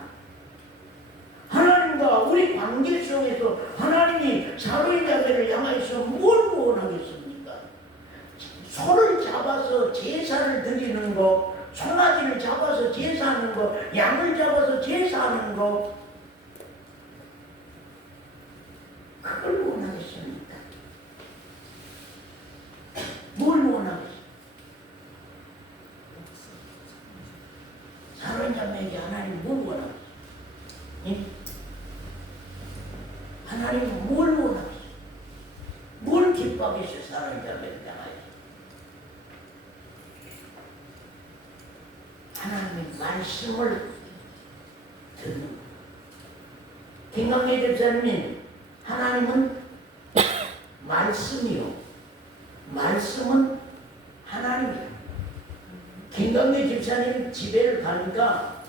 하나님과 우리 관계 속에서 하나님이 자로자매를 향해서 뭘 원하겠습니까? 소를 잡아서 제사를 드리는 거, 송아지를 잡아서 제사하는 거, 양을 잡아서 제사하는 거, 그걸 원하겠습니까? 뭘 원하겠습니까? 사랑자매에게 하나님 뭘 원하겠습니까? 예? 하나님 뭘 원하겠습니까? 뭘 기뻐하겠어요? 사랑자매를 향하여 하나님의 말씀을 듣는. 김광래 집사님은 하나님은 말씀이요. 말씀은 하나님이에요. 김강래 집사님 집에를 가니까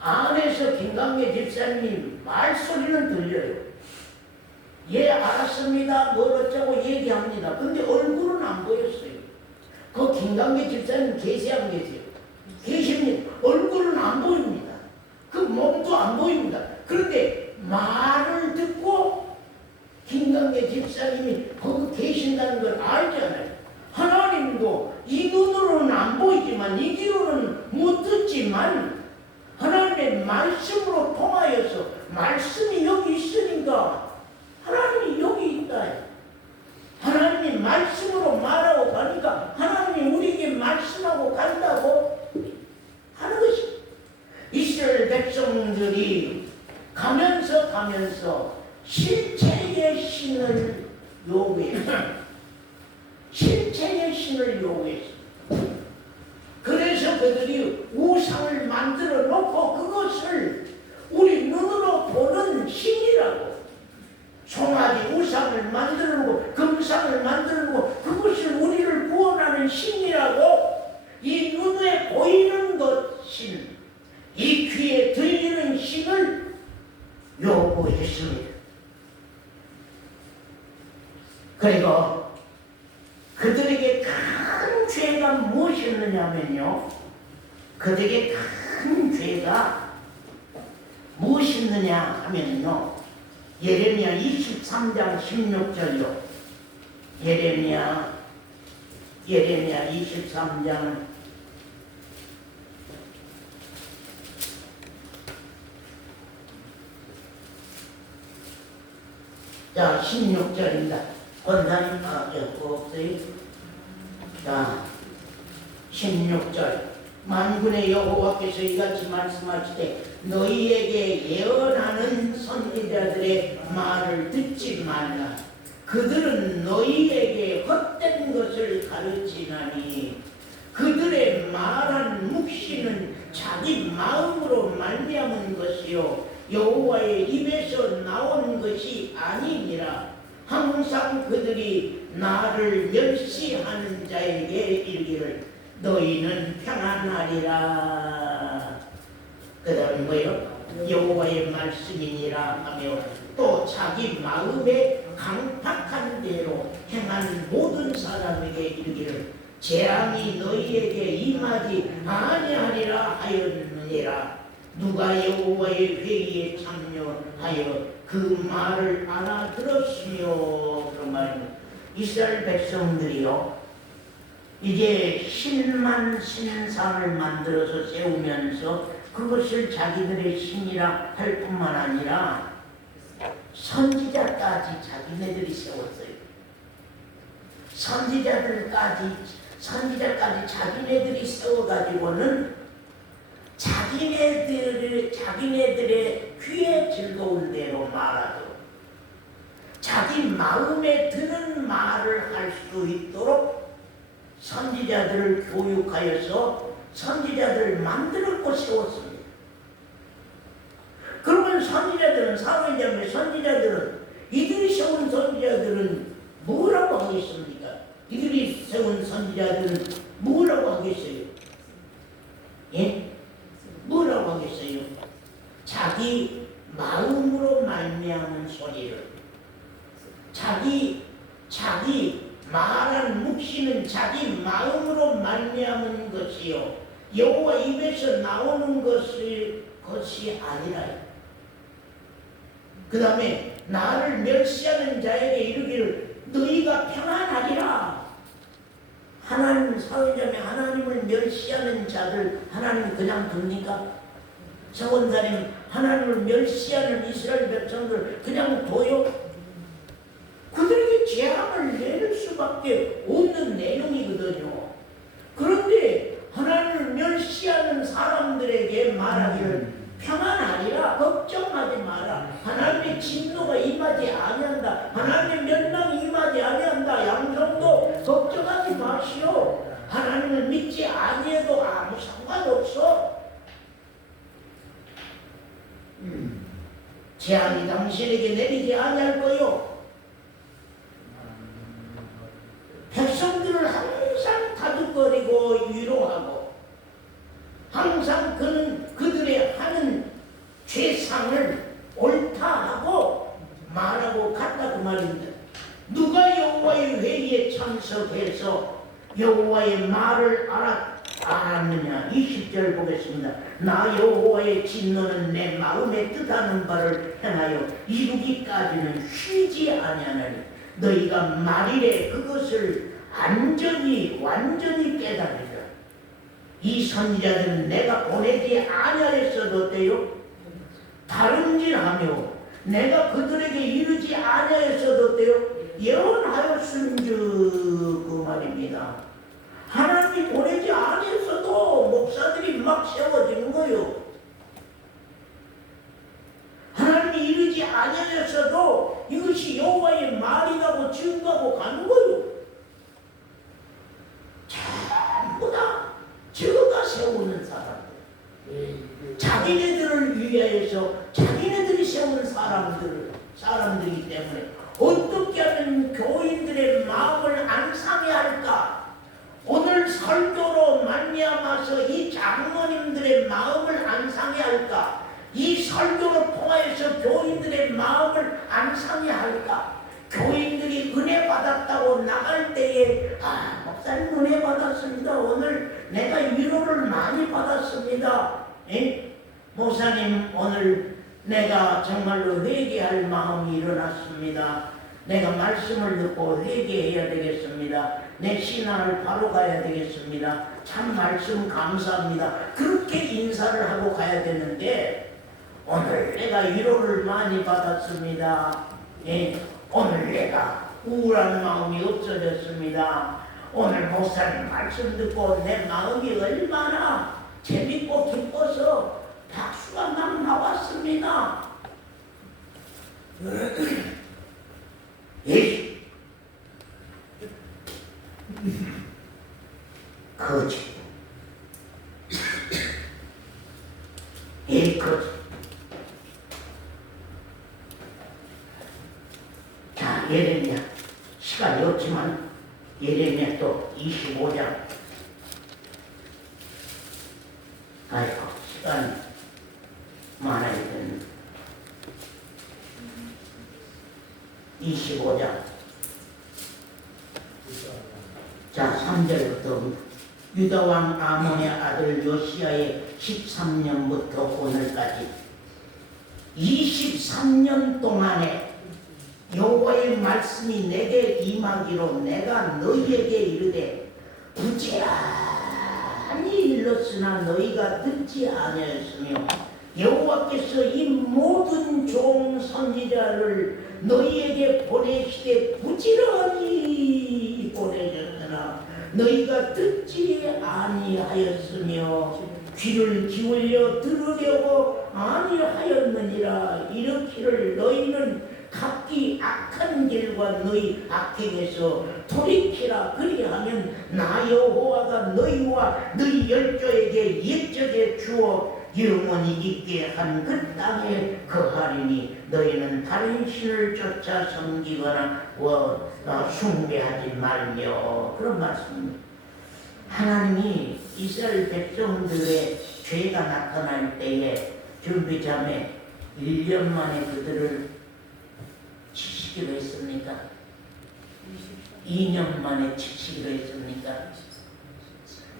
안에서 김강래 집사님이 말소리는 들려요. 예, 알았습니다. 뭘 어쩌고 얘기합니다. 근데 얼굴은 안 보였어요. 그 김강래 집사님 계세요, 안 계세요? 계십니다. 얼굴은 안 보입니다. 그 몸도 안 보입니다. 그런데 말을 듣고 김강래 집사님이 거기 계신다는 걸 알잖아요. 하나님도 이 눈으로는 안 보이지만 이 귀로는 못 듣지만 하나님의 말씀으로 통하여서 말씀이 여기 있으니까 하나님이 여기 있다. 하나님이 말씀으로 말하고 가니까 하나님이 우리에게 말씀하고 간다고 하는 것이 이스라엘 백성들이 가면서 실체의 신을 요구했어요. 실체의 신을 요구했어요. 그래서 그들이 우상을 만들어 놓고 그것을 우리 눈으로 보는 신이라고, 송아지 우상을 만들어 놓고 금상을 만들어 놓고 그것을 우리를 구원하는 신이라고, 이 눈에 보이는 것 신, 이 귀에 들리는 신을 요구했습니다. 그리고 그들에게 큰 죄가 무엇이었느냐면요, 그들에게 큰 죄가 무엇이었느냐 하면요, 예레미야 23장 16절이요. 예레미야 23장 16절입니다. 권사님, 없어요? 자, 16절. 만군의 여호와께서 이같이 말씀하시되 너희에게 예언하는 선지자들의 말을 듣지 말라. 그들은 너희에게 헛된 것을 가르치나니 그들의 말한 묵시는 자기 마음으로 말미암은 것이요 여호와의 입에서 나온 것이 아니니라. 항상 그들이 나를 멸시하는 자에게 이르기를 너희는 평안하리라. 그 다음에 뭐요? 여호와의 말씀이니라 하며 또 자기 마음에 강팍한 대로 행한 모든 사람에게 이르기를 재앙이 너희에게 임하지 아니하리라 하였느니라. 누가 여호와의 회의에 참여하여 그 말을 알아들었으며, 그런 말입니다. 이스라엘 백성들이요, 이제 신만 신상을 만들어서 세우면서 그것을 자기들의 신이라 할 뿐만 아니라 선지자까지 자기네들이 세웠어요. 선지자까지 자기네들이 세워가지고는 자기네들의 귀에 즐거운 대로 말하도록, 자기 마음에 드는 말을 할 수 있도록 선지자들을 교육하여서 선지자들을 만들었고 세웠습니다. 그러면 사회자의 선지자들은, 이들이 세운 선지자들은 뭐라고 하겠습니까? 이들이 세운 선지자들은 뭐라고 하겠어요? 예? 뭐라고 하겠어요? 자기 마음으로 말미암은 소리를, 자기 말한 묵시는 자기 마음으로 말미암은 것이요 여호와 입에서 나오는 것이 아니라. 그 다음에 나를 멸시하는 자에게 이르기를 너희가 평안하리라. 하나님 사회자매 하나님을 멸시하는 자들 하나님 그냥 둡니까? 서원사님 하나님을 멸시하는 이스라엘 백성들 그냥 둬요? 그들에게 재앙을 내릴 수밖에 없는 내용이거든요. 그런데 하나님을 멸시하는 사람들에게 말하기를 평안하리라. 걱정하지 마라. 하나님의 진노가 임하지 아니한다. 하나님의 멸망이 임하지 아니한다. 양성도 걱정하지 마시오. 하나님을 믿지 아니해도 아무 상관없어. 재앙이 당신에게 내리지 아니할 거요. 해서 여호와의 말을 알았느냐. 20절 보겠습니다. 나 여호와의 진노는 내 마음에 뜻하는 바를 행하여 이루기까지는 쉬지 아니하나니 너희가 말이래 그것을 완전히 깨달으리라. 이 선지자들은 내가 보내지 아니하였어도 돼요. 다름질하며 내가 그들에게 이르지 아니하였어도 돼요. 예언하였은즉 그 말입니다. 하나님이 보내지 아니했어도 목사들이 막 세워지는 거요. 하나님이 이르지 아니하였어도 이것이 여호와의 말이라고 증거하고 가는 거요. 전부 다 저가 세우는 사람들, 자기네들을 위하여서 자기네들이 세우는 사람들이기 때문에 어떻게 하면 교인들의 마음을 안 상해 할까? 오늘 설교로 말미암아서 이 장로님들의 마음을 안 상해 할까? 이 설교를 통하여서 교인들의 마음을 안 상해 할까? 교인들이 은혜 받았다고 나갈 때에 목사님 은혜 받았습니다. 오늘 내가 위로를 많이 받았습니다. 목사님 오늘 내가 정말로 회개할 마음이 일어났습니다. 내가 말씀을 듣고 회개해야 되겠습니다. 내 신앙을 바로 가야 되겠습니다. 참 말씀 감사합니다. 그렇게 인사를 하고 가야 되는데 오늘 내가 위로를 많이 받았습니다. 오늘 내가 우울한 마음이 없어졌습니다. 오늘 목사님 말씀 듣고 내 마음이 얼마나 재밌고 기뻐서 박수가 막 나왔습니다. 거짓. 거짓. 자, 예레미야. 시간이 없지만 예레미야 또 25장. 아이고, 시간이 많아야 되는 25장. 자, 3절부터 유다왕 아몬의 아들 요시야의 13년부터 오늘까지 23년 동안에 여호와의 말씀이 내게 임하기로 내가 너희에게 이르되 부지런히 일렀으나 너희가 듣지 아니하였으며 여호와께서 이 모든 종 선지자를 너희에게 보내시되 부지런히 보내셨으나 너희가 듣지 아니하였으며 귀를 기울여 들으려고 아니하였느니라. 이르기를 너희는 각기 악한 길과 너희 악행에서 돌이키라. 그리하면 나 여호와가 너희와 너희 열조에게 옛적에 주어 영원히 있게 한 그 땅에 거하리니 너희는 다른 신을 쫓아 섬기거나 숭배하지 말며. 그런 말씀입니다. 하나님이 이스라엘 백성들의 죄가 나타날 때에 준비자매 1년 만에 그들을 치시기로 했습니까? 2년 만에 치시기로 했습니까?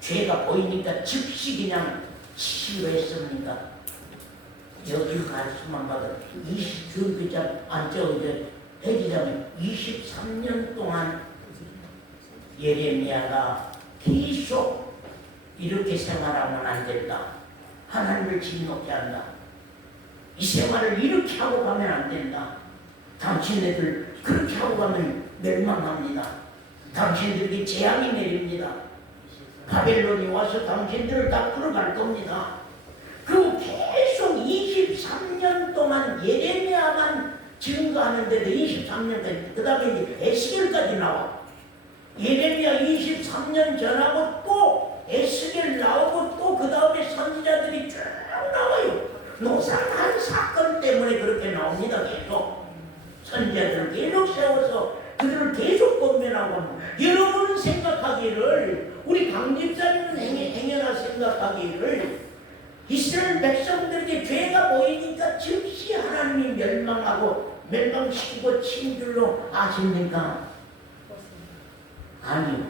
죄가 보이니까 즉시 그냥 치시기로 했습니까? 여기 갈 수만 봐도 해지자면 23년 동안 예레미야가 계속 이렇게 생활하면 안 된다. 하나님을 진노케 한다. 이 생활을 이렇게 하고 가면 안 된다. 당신네들 그렇게 하고 가면 멸망합니다. 당신들에게 재앙이 내립니다. 바벨론이 와서 당신들을 다 끌어갈 겁니다. 그리고 계속 23년 동안 예레미야만 증거하는데도 23년까지, 그 다음에 이제 에스겔까지 나와. 예레미야 23년 전하고 또 에스겔 나오고 또 그 다음에 선지자들이 쭉 나와요. 노상한 사건 때문에 그렇게 나옵니다. 계속 선지자들을 계속 세워서 그들을 계속 권면하고. 여러분은 생각하기를, 우리 강집사님은 행여나 생각하기를 이스라엘 백성들에게 죄가 보이니까 즉시 하나님이 멸망시키고 친 줄로 아십니까? 아니요.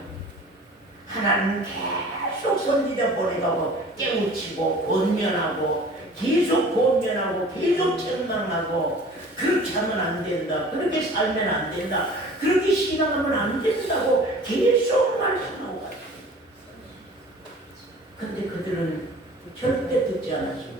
하나님 계속 선지자 보내가고 깨우치고 권면하고 계속 권면하고 계속 책망하고 그렇게 하면 안 된다. 그렇게 살면 안 된다. 그렇게 신앙하면 안 된다고 계속 말씀하고 갔어요. 근데 그들은 절대 듣지 않았습니다.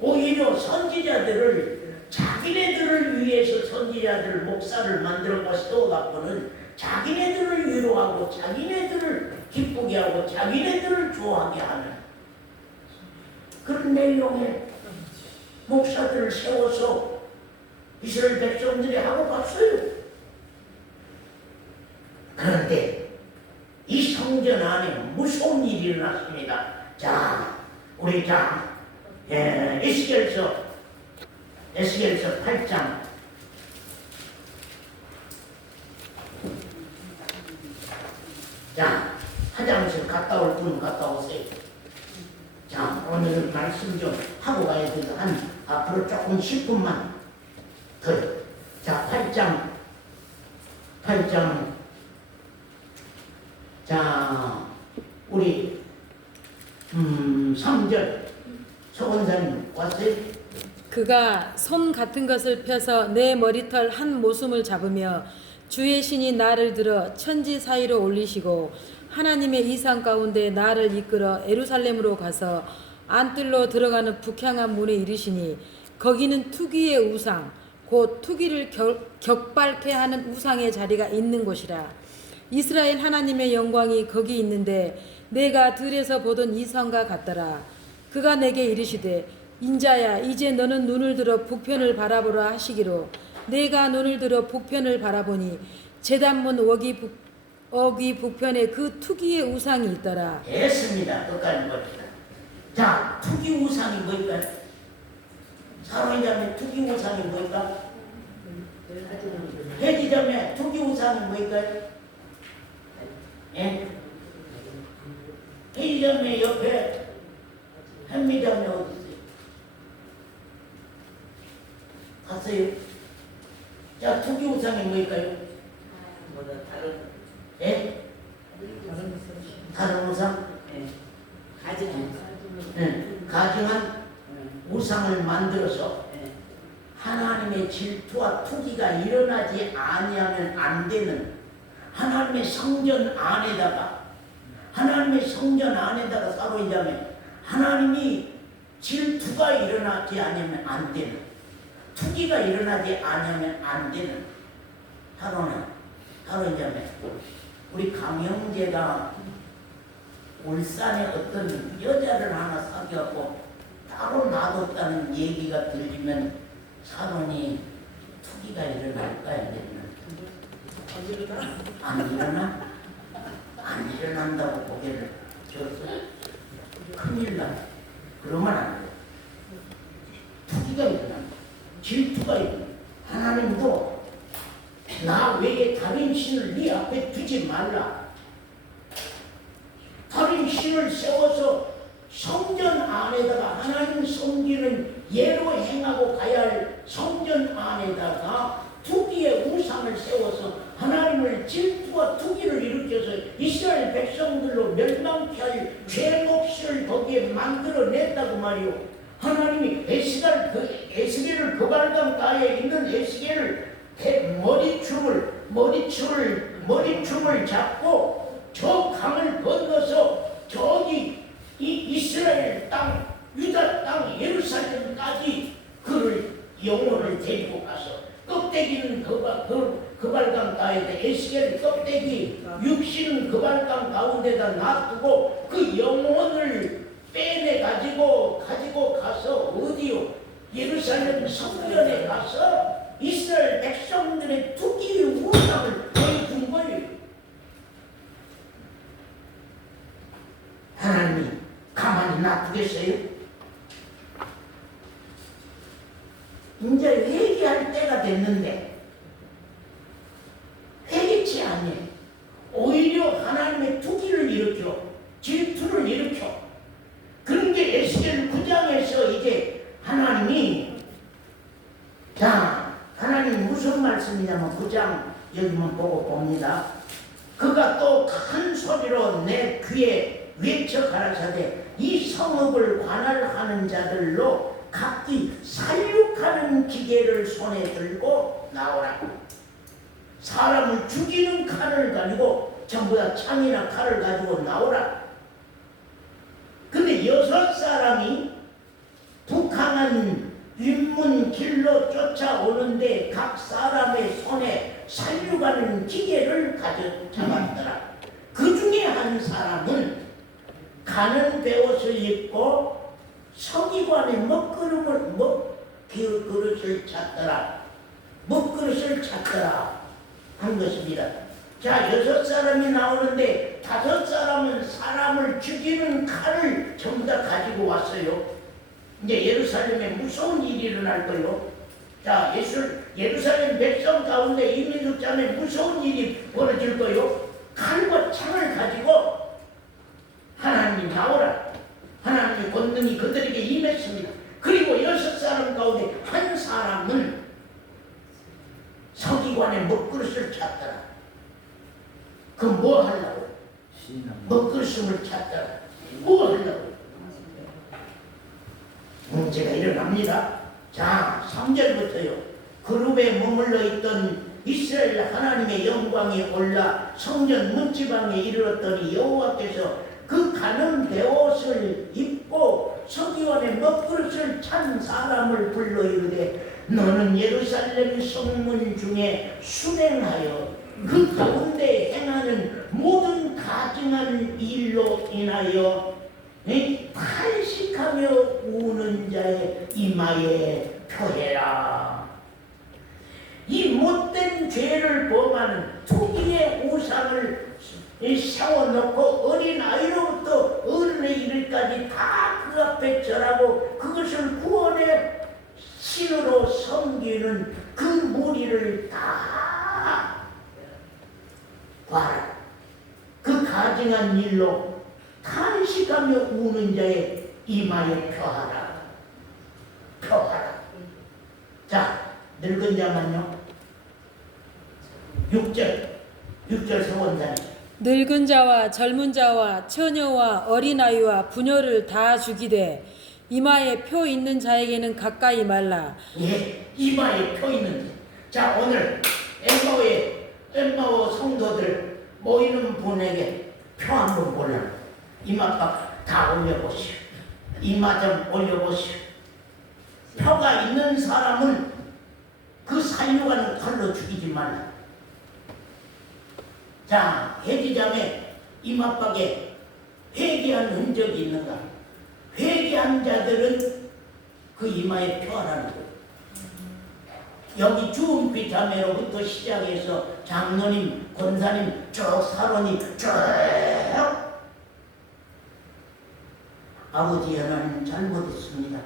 오히려 선지자들을 자기네들을 위해서 선지자들 목사를 만들어 세워갖고는 자기네들을 위로하고 자기네들을 기쁘게 하고 자기네들을 좋아하게 하는 그런 내용의 목사들을 세워서 이스라엘 백성들이 하고 갔어요. 그런데 이 성전 안에 무서운 일이 일어났습니다. 자, 우리 에스겔서 8장 자, 화장실 갔다 올 분 갔다 오세요. 자, 오늘 말씀 좀 하고 가야 돼서 앞으로 조금 10분만 더. 자, 8장 자, 우리 3절 서원사님 왔어요? 그가 손 같은 것을 펴서 내 머리털 한 모숨을 잡으며 주의 신이 나를 들어 천지 사이로 올리시고 하나님의 이상 가운데 나를 이끌어 예루살렘으로 가서 안뜰로 들어가는 북향한 문에 이르시니 거기는 투기의 우상 곧 투기를 격발케 하는 우상의 자리가 있는 곳이라. 이스라엘 하나님의 영광이 거기 있는데 내가 들에서 보던 이상과 같더라. 그가 내게 이르시되 인자야 이제 너는 눈을 들어 북편을 바라보라 하시기로 내가 눈을 들어 북편을 바라보니 제단문 어귀 북편에 그 투기의 우상이 있더라. 됐습니다. 끝까지 봅시다. 자, 투기 우상이 뭘까요? 사로이자매 투기 우상이 뭘까? 해지자매 투기 우상이 뭘까요? 예? 해지자매 옆에 현미자매 어디 있어요? 갔어요? 자, 투기 우상이 뭘까요? 예? 다른 우상? 가증한 우상을 만들어서 하나님의 질투와 투기가 일어나지 아니하면 안 되는 하나님의 성전 안에다가 사로이자면 하나님이 질투가 일어나지 않으면 안 되는 투기가 일어나지 않으면 안 되는 사로이자면 우리 강영재가 울산에 어떤 여자를 하나 사귀었고 따로 놔뒀다는 얘기가 들리면 사돈이 투기가 일어날까 안 일어나? 안 일어나? 안 일어난다고 고개를 줬어. 큰일 나. 그러면 안 돼. 투기가 일어나. 질투가 일어나. 하나님도 나 외에 다른 신을 네 앞에 두지 말라. 다른 신을 세워서 성전 안에다가 하나님 섬기는 예로 행하고 가야 할 성전 안에다가 투기의 우상을 세워서 하나님을 질투와 투기를 일으켜서 이스라엘 백성들로 멸망케 할 죄목을 거기에 만들어냈다고 말이오. 하나님이 에스겔을 그발강 가에 있는 에스겔을 머리춤을 잡고 저 강을 건너서 저기 이 이스라엘 땅, 유다 땅, 예루살렘까지 그를 영혼을 데리고 가서 껍데기는 그발강 가운데 에스겔 껍데기 육신은 그발강 가운데다 놔두고 그 영혼을 빼내 가지고 가서 어디요? 예루살렘 성전에 가서 이스라엘 백성들의 투기의 우상을 보여준 거예요. 하나님이 가만히 놔두겠어요? 이제 회개할 때가 됐는데 회개치 않네. 오히려 하나님의 투기를 일으켜 질투를 일으켜. 그런 게 에스겔 9장에서 이제 하나님이 하나님 무슨 말씀이냐면 9장 여기만 보고 봅니다. 그가 또 큰 소리로 내 귀에 외쳐 가라사대 이 성읍을 관할하는 자들로 각기 살육하는 기계를 손에 들고 나오라. 사람을 죽이는 칼을 가지고 전부 다 창이나 칼을 가지고 나오라. 근데 6사람이 북한한 윗문 길로 쫓아오는데 각 사람의 손에 살육하는 기계를 잡았더라. 그 중에 한 사람은 가는 베옷을 입고 서기관의 먹그릇을 찾더라. 먹그릇을 찾더라 한 것입니다. 자, 6사람이 나오는데 5사람은 사람을 죽이는 칼을 전부 다 가지고 왔어요. 이제 예루살렘에 무서운 일이 일어날 거요. 자, 예루살렘 백성 가운데 이민족장에 무서운 일이 벌어질 거요. 칼과 창을 가지고 하나님이 나오라. 하나님의 권능이 그들에게 임했습니다. 그리고 6사람 가운데 한 사람은 서기관의 먹그릇을 찾더라. 그 뭐 하려고? 먹그릇을 찾더라. 뭐 하려고? 문제가 일어납니다. 자, 3절부터요. 그룹에 머물러 있던 이스라엘 하나님의 영광이 올라 성전 문지방에 이르렀더니 여호와께서 그 가는 베옷을 입고 서기관의 먹그릇을 찬 사람을 불러 이르되 너는 예루살렘 성문 중에 순행하여 그 가운데 행하는 모든 가증한 일로 인하여 탄식하며 우는 자의 이마에 표해라. 이 못된 죄를 범하는 투기의 우상을 세워놓고 어린아이로부터 어른에 이르기까지 다 그 앞에 절하고 그것을 구원의 신으로 섬기는 그 무리를 다 봐라. 그 가증한 일로 탄식하며 우는 자의 이마에 표하라. 표하라. 자, 늙은 자만요. 6절 서원자님. 늙은 자와 젊은 자와 처녀와 어린아이와 부녀를 다 죽이되 이마에 표 있는 자에게는 가까이 말라. 예, 이마에 표 있는 자. 자, 오늘 엠마오 성도들 모이는 분에게 표 한번 보려. 이마값 다 올려보시오. 이마 좀 올려보시오. 표가 있는 사람은 그 살려가는 칼로 죽이지 말라. 자, 해지장에 이마박에 회개한 흔적이 있는가? 회개한 자들은 그 이마에 표하라는 거예요. 여기 주은빛 자매로부터 시작해서 장로님, 권사님, 쭉 사론이 쭉 아버지 하나님 잘못했습니다.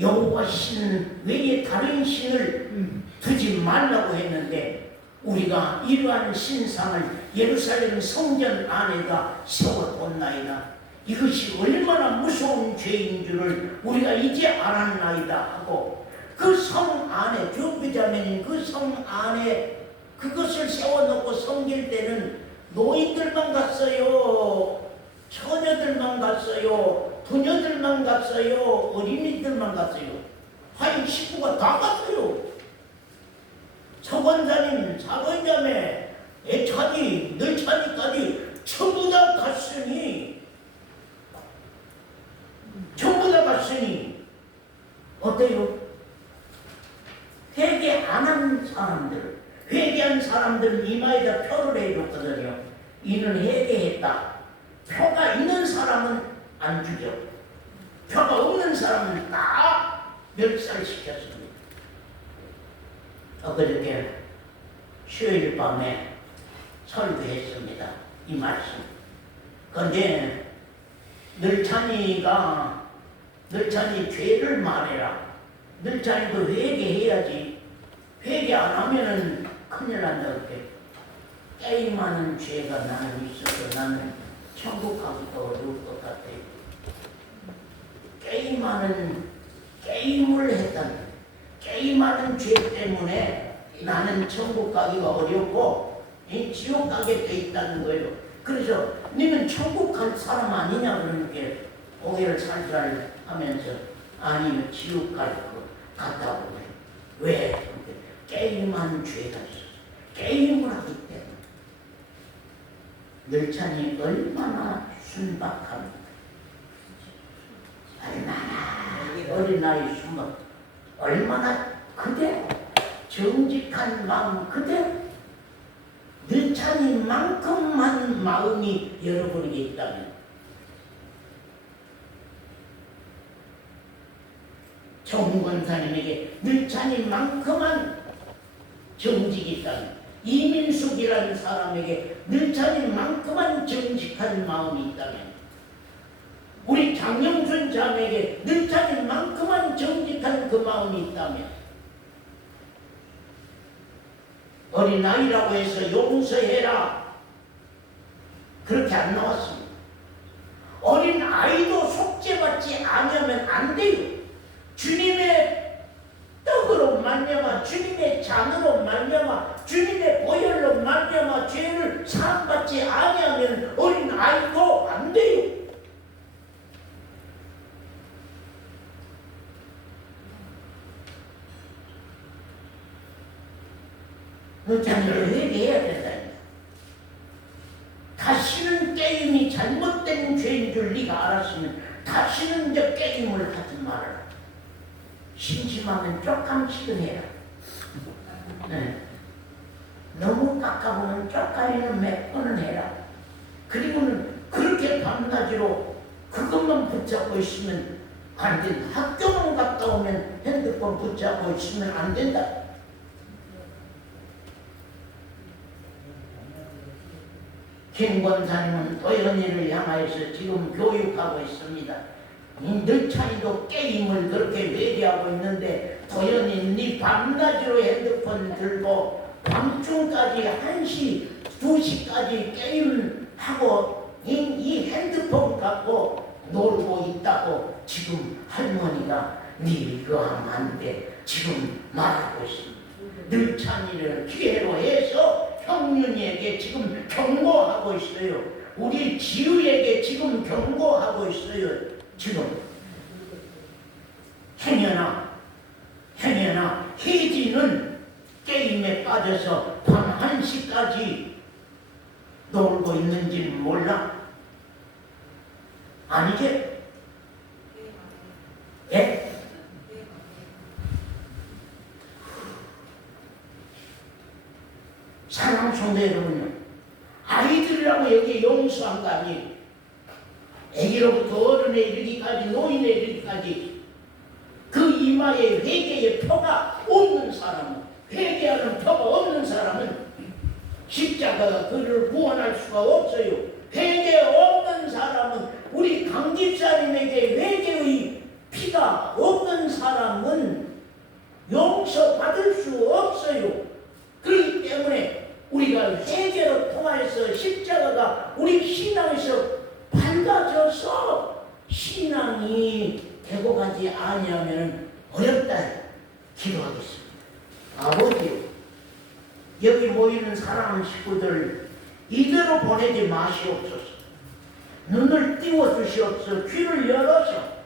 여호와 신 외에 다른 신을 두지 말라고 했는데 우리가 이러한 신상을 예루살렘 성전 안에다 세워뒀나이다. 이것이 얼마나 무서운 죄인 줄을 우리가 이제 알았나이다 하고 그 성 안에 주비자매님 그 성 안에 그것을 세워놓고 섬길 때는 노인들만 갔어요. 처녀들만 갔어요. 부녀들만 갔어요. 어린이들만 갔어요. 한 식구가 다 갔어요. 서권자님, 사권자매, 애차니, 늘차니까지 전부 다 갔으니 어때요? 회개 안 한 사람들, 회개한 사람들은 이마에다 표를 해줬거든요. 이는 회개했다. 표가 있는 사람은 안 죽여. 표가 없는 사람은 다 멸살시켰습니다. 엊그저께 수요일 밤에 설교했습니다. 이 말씀. 그런데 늘찬이 죄를 말해라. 늘찬이도 회개해야지. 회개 안 하면은 큰일 난다. 그렇게 게임하는 죄가 나는 있어서 나는 천국 가기가 어려울 것 같아. 게임을 했던 게임하는 죄 때문에 나는 천국 가기가 어렵고 이 지옥 가게 돼 있다는 거예요. 그래서 너는 천국 갈 사람 아니냐 그러니까 고개를 살살 하면서 아니 지옥 갈 것 같다고 그래. 왜? 게임한 죄가 있어. 게임을 하기 때문에. 늘찬이 얼마나 순박합니까? 얼마나 어린아이 순박, 얼마나 그대로 정직한 마음 그대로 늘찬이만큼만 마음이 여러분에게 있다면 정권사님에게 늘찬이만큼만 정직이 있다면 이민숙이라는 사람에게 늘찬이만큼만 정직한 마음이 있다면 우리 장영순 자매에게 늘찬이만큼만 정직한 그 마음이 있다면 어린아이라고 해서 용서해라 그렇게 안 나왔습니다. 어린아이도 속죄받지 않으면 안 돼요. 주님의 떡으로 말미암아 주님의 잔으로 말미암아 주님의 보혈로 말미암아 죄를 사함받지 아니하면 어린아이도 안 돼요. 그 자녀를 회개해야 된다니까. 다시는 게임이 잘못된 죄인 줄 네가 알았으면 다시는 저 게임을 하지 말아라. 심심하면 쪽감치근 해라. 네. 너무 깎아보면 쪽가리는 몇 번은 해라. 그리고는 그렇게 밤낮으로 그것만 붙잡고 있으면 안 된다. 학교만 갔다 오면 핸드폰 붙잡고 있으면 안 된다. 김 권사님은 도연이를 향하여서 지금 교육하고 있습니다. 늘찬이도 게임을 그렇게 매개하고 있는데 도연이 네 밤낮으로 핸드폰 들고 밤중까지 1시, 2시까지 게임하고 이 핸드폰 갖고 놀고 있다고 지금 할머니가 네 이거 하면 안 돼 지금 말하고 있습니다. 늘찬이를 기회로 해서 형윤이에게 지금 경고하고 있어요. 우리 지우에게 지금 경고하고 있어요. 지금 행여나 혜지는 게임에 빠져서 밤 1시까지 놀고 있는지 몰라? 아니지? 예? 사랑 성도 여러분요, 아이들이라고 여기 용서한 거 아니에요. 애기로부터 어른에 이르기까지 노인에 이르기까지 그 이마에 회개의 표가 없는 사람은, 회개하는 표가 없는 사람은 십자가가 그를 구원할 수가 없어요. 회개 없는 사람은, 우리 강 집사님에게 회개의 피가 없는 사람은 용서받을 수 없어요. 그렇기 때문에 우리가 회개로 통하여서 십자가가 우리 신앙에서 밝아져서 신앙이 되고 가지 아니하면 어렵다 기도하겠습니다. 아버지, 여기 모이는 사랑하는 식구들 이대로 보내지 마시옵소서. 눈을 띄워주시옵소서. 귀를 열어서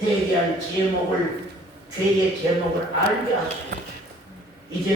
회개할 제목을, 죄의 제목을 알게 하시옵소서. 이제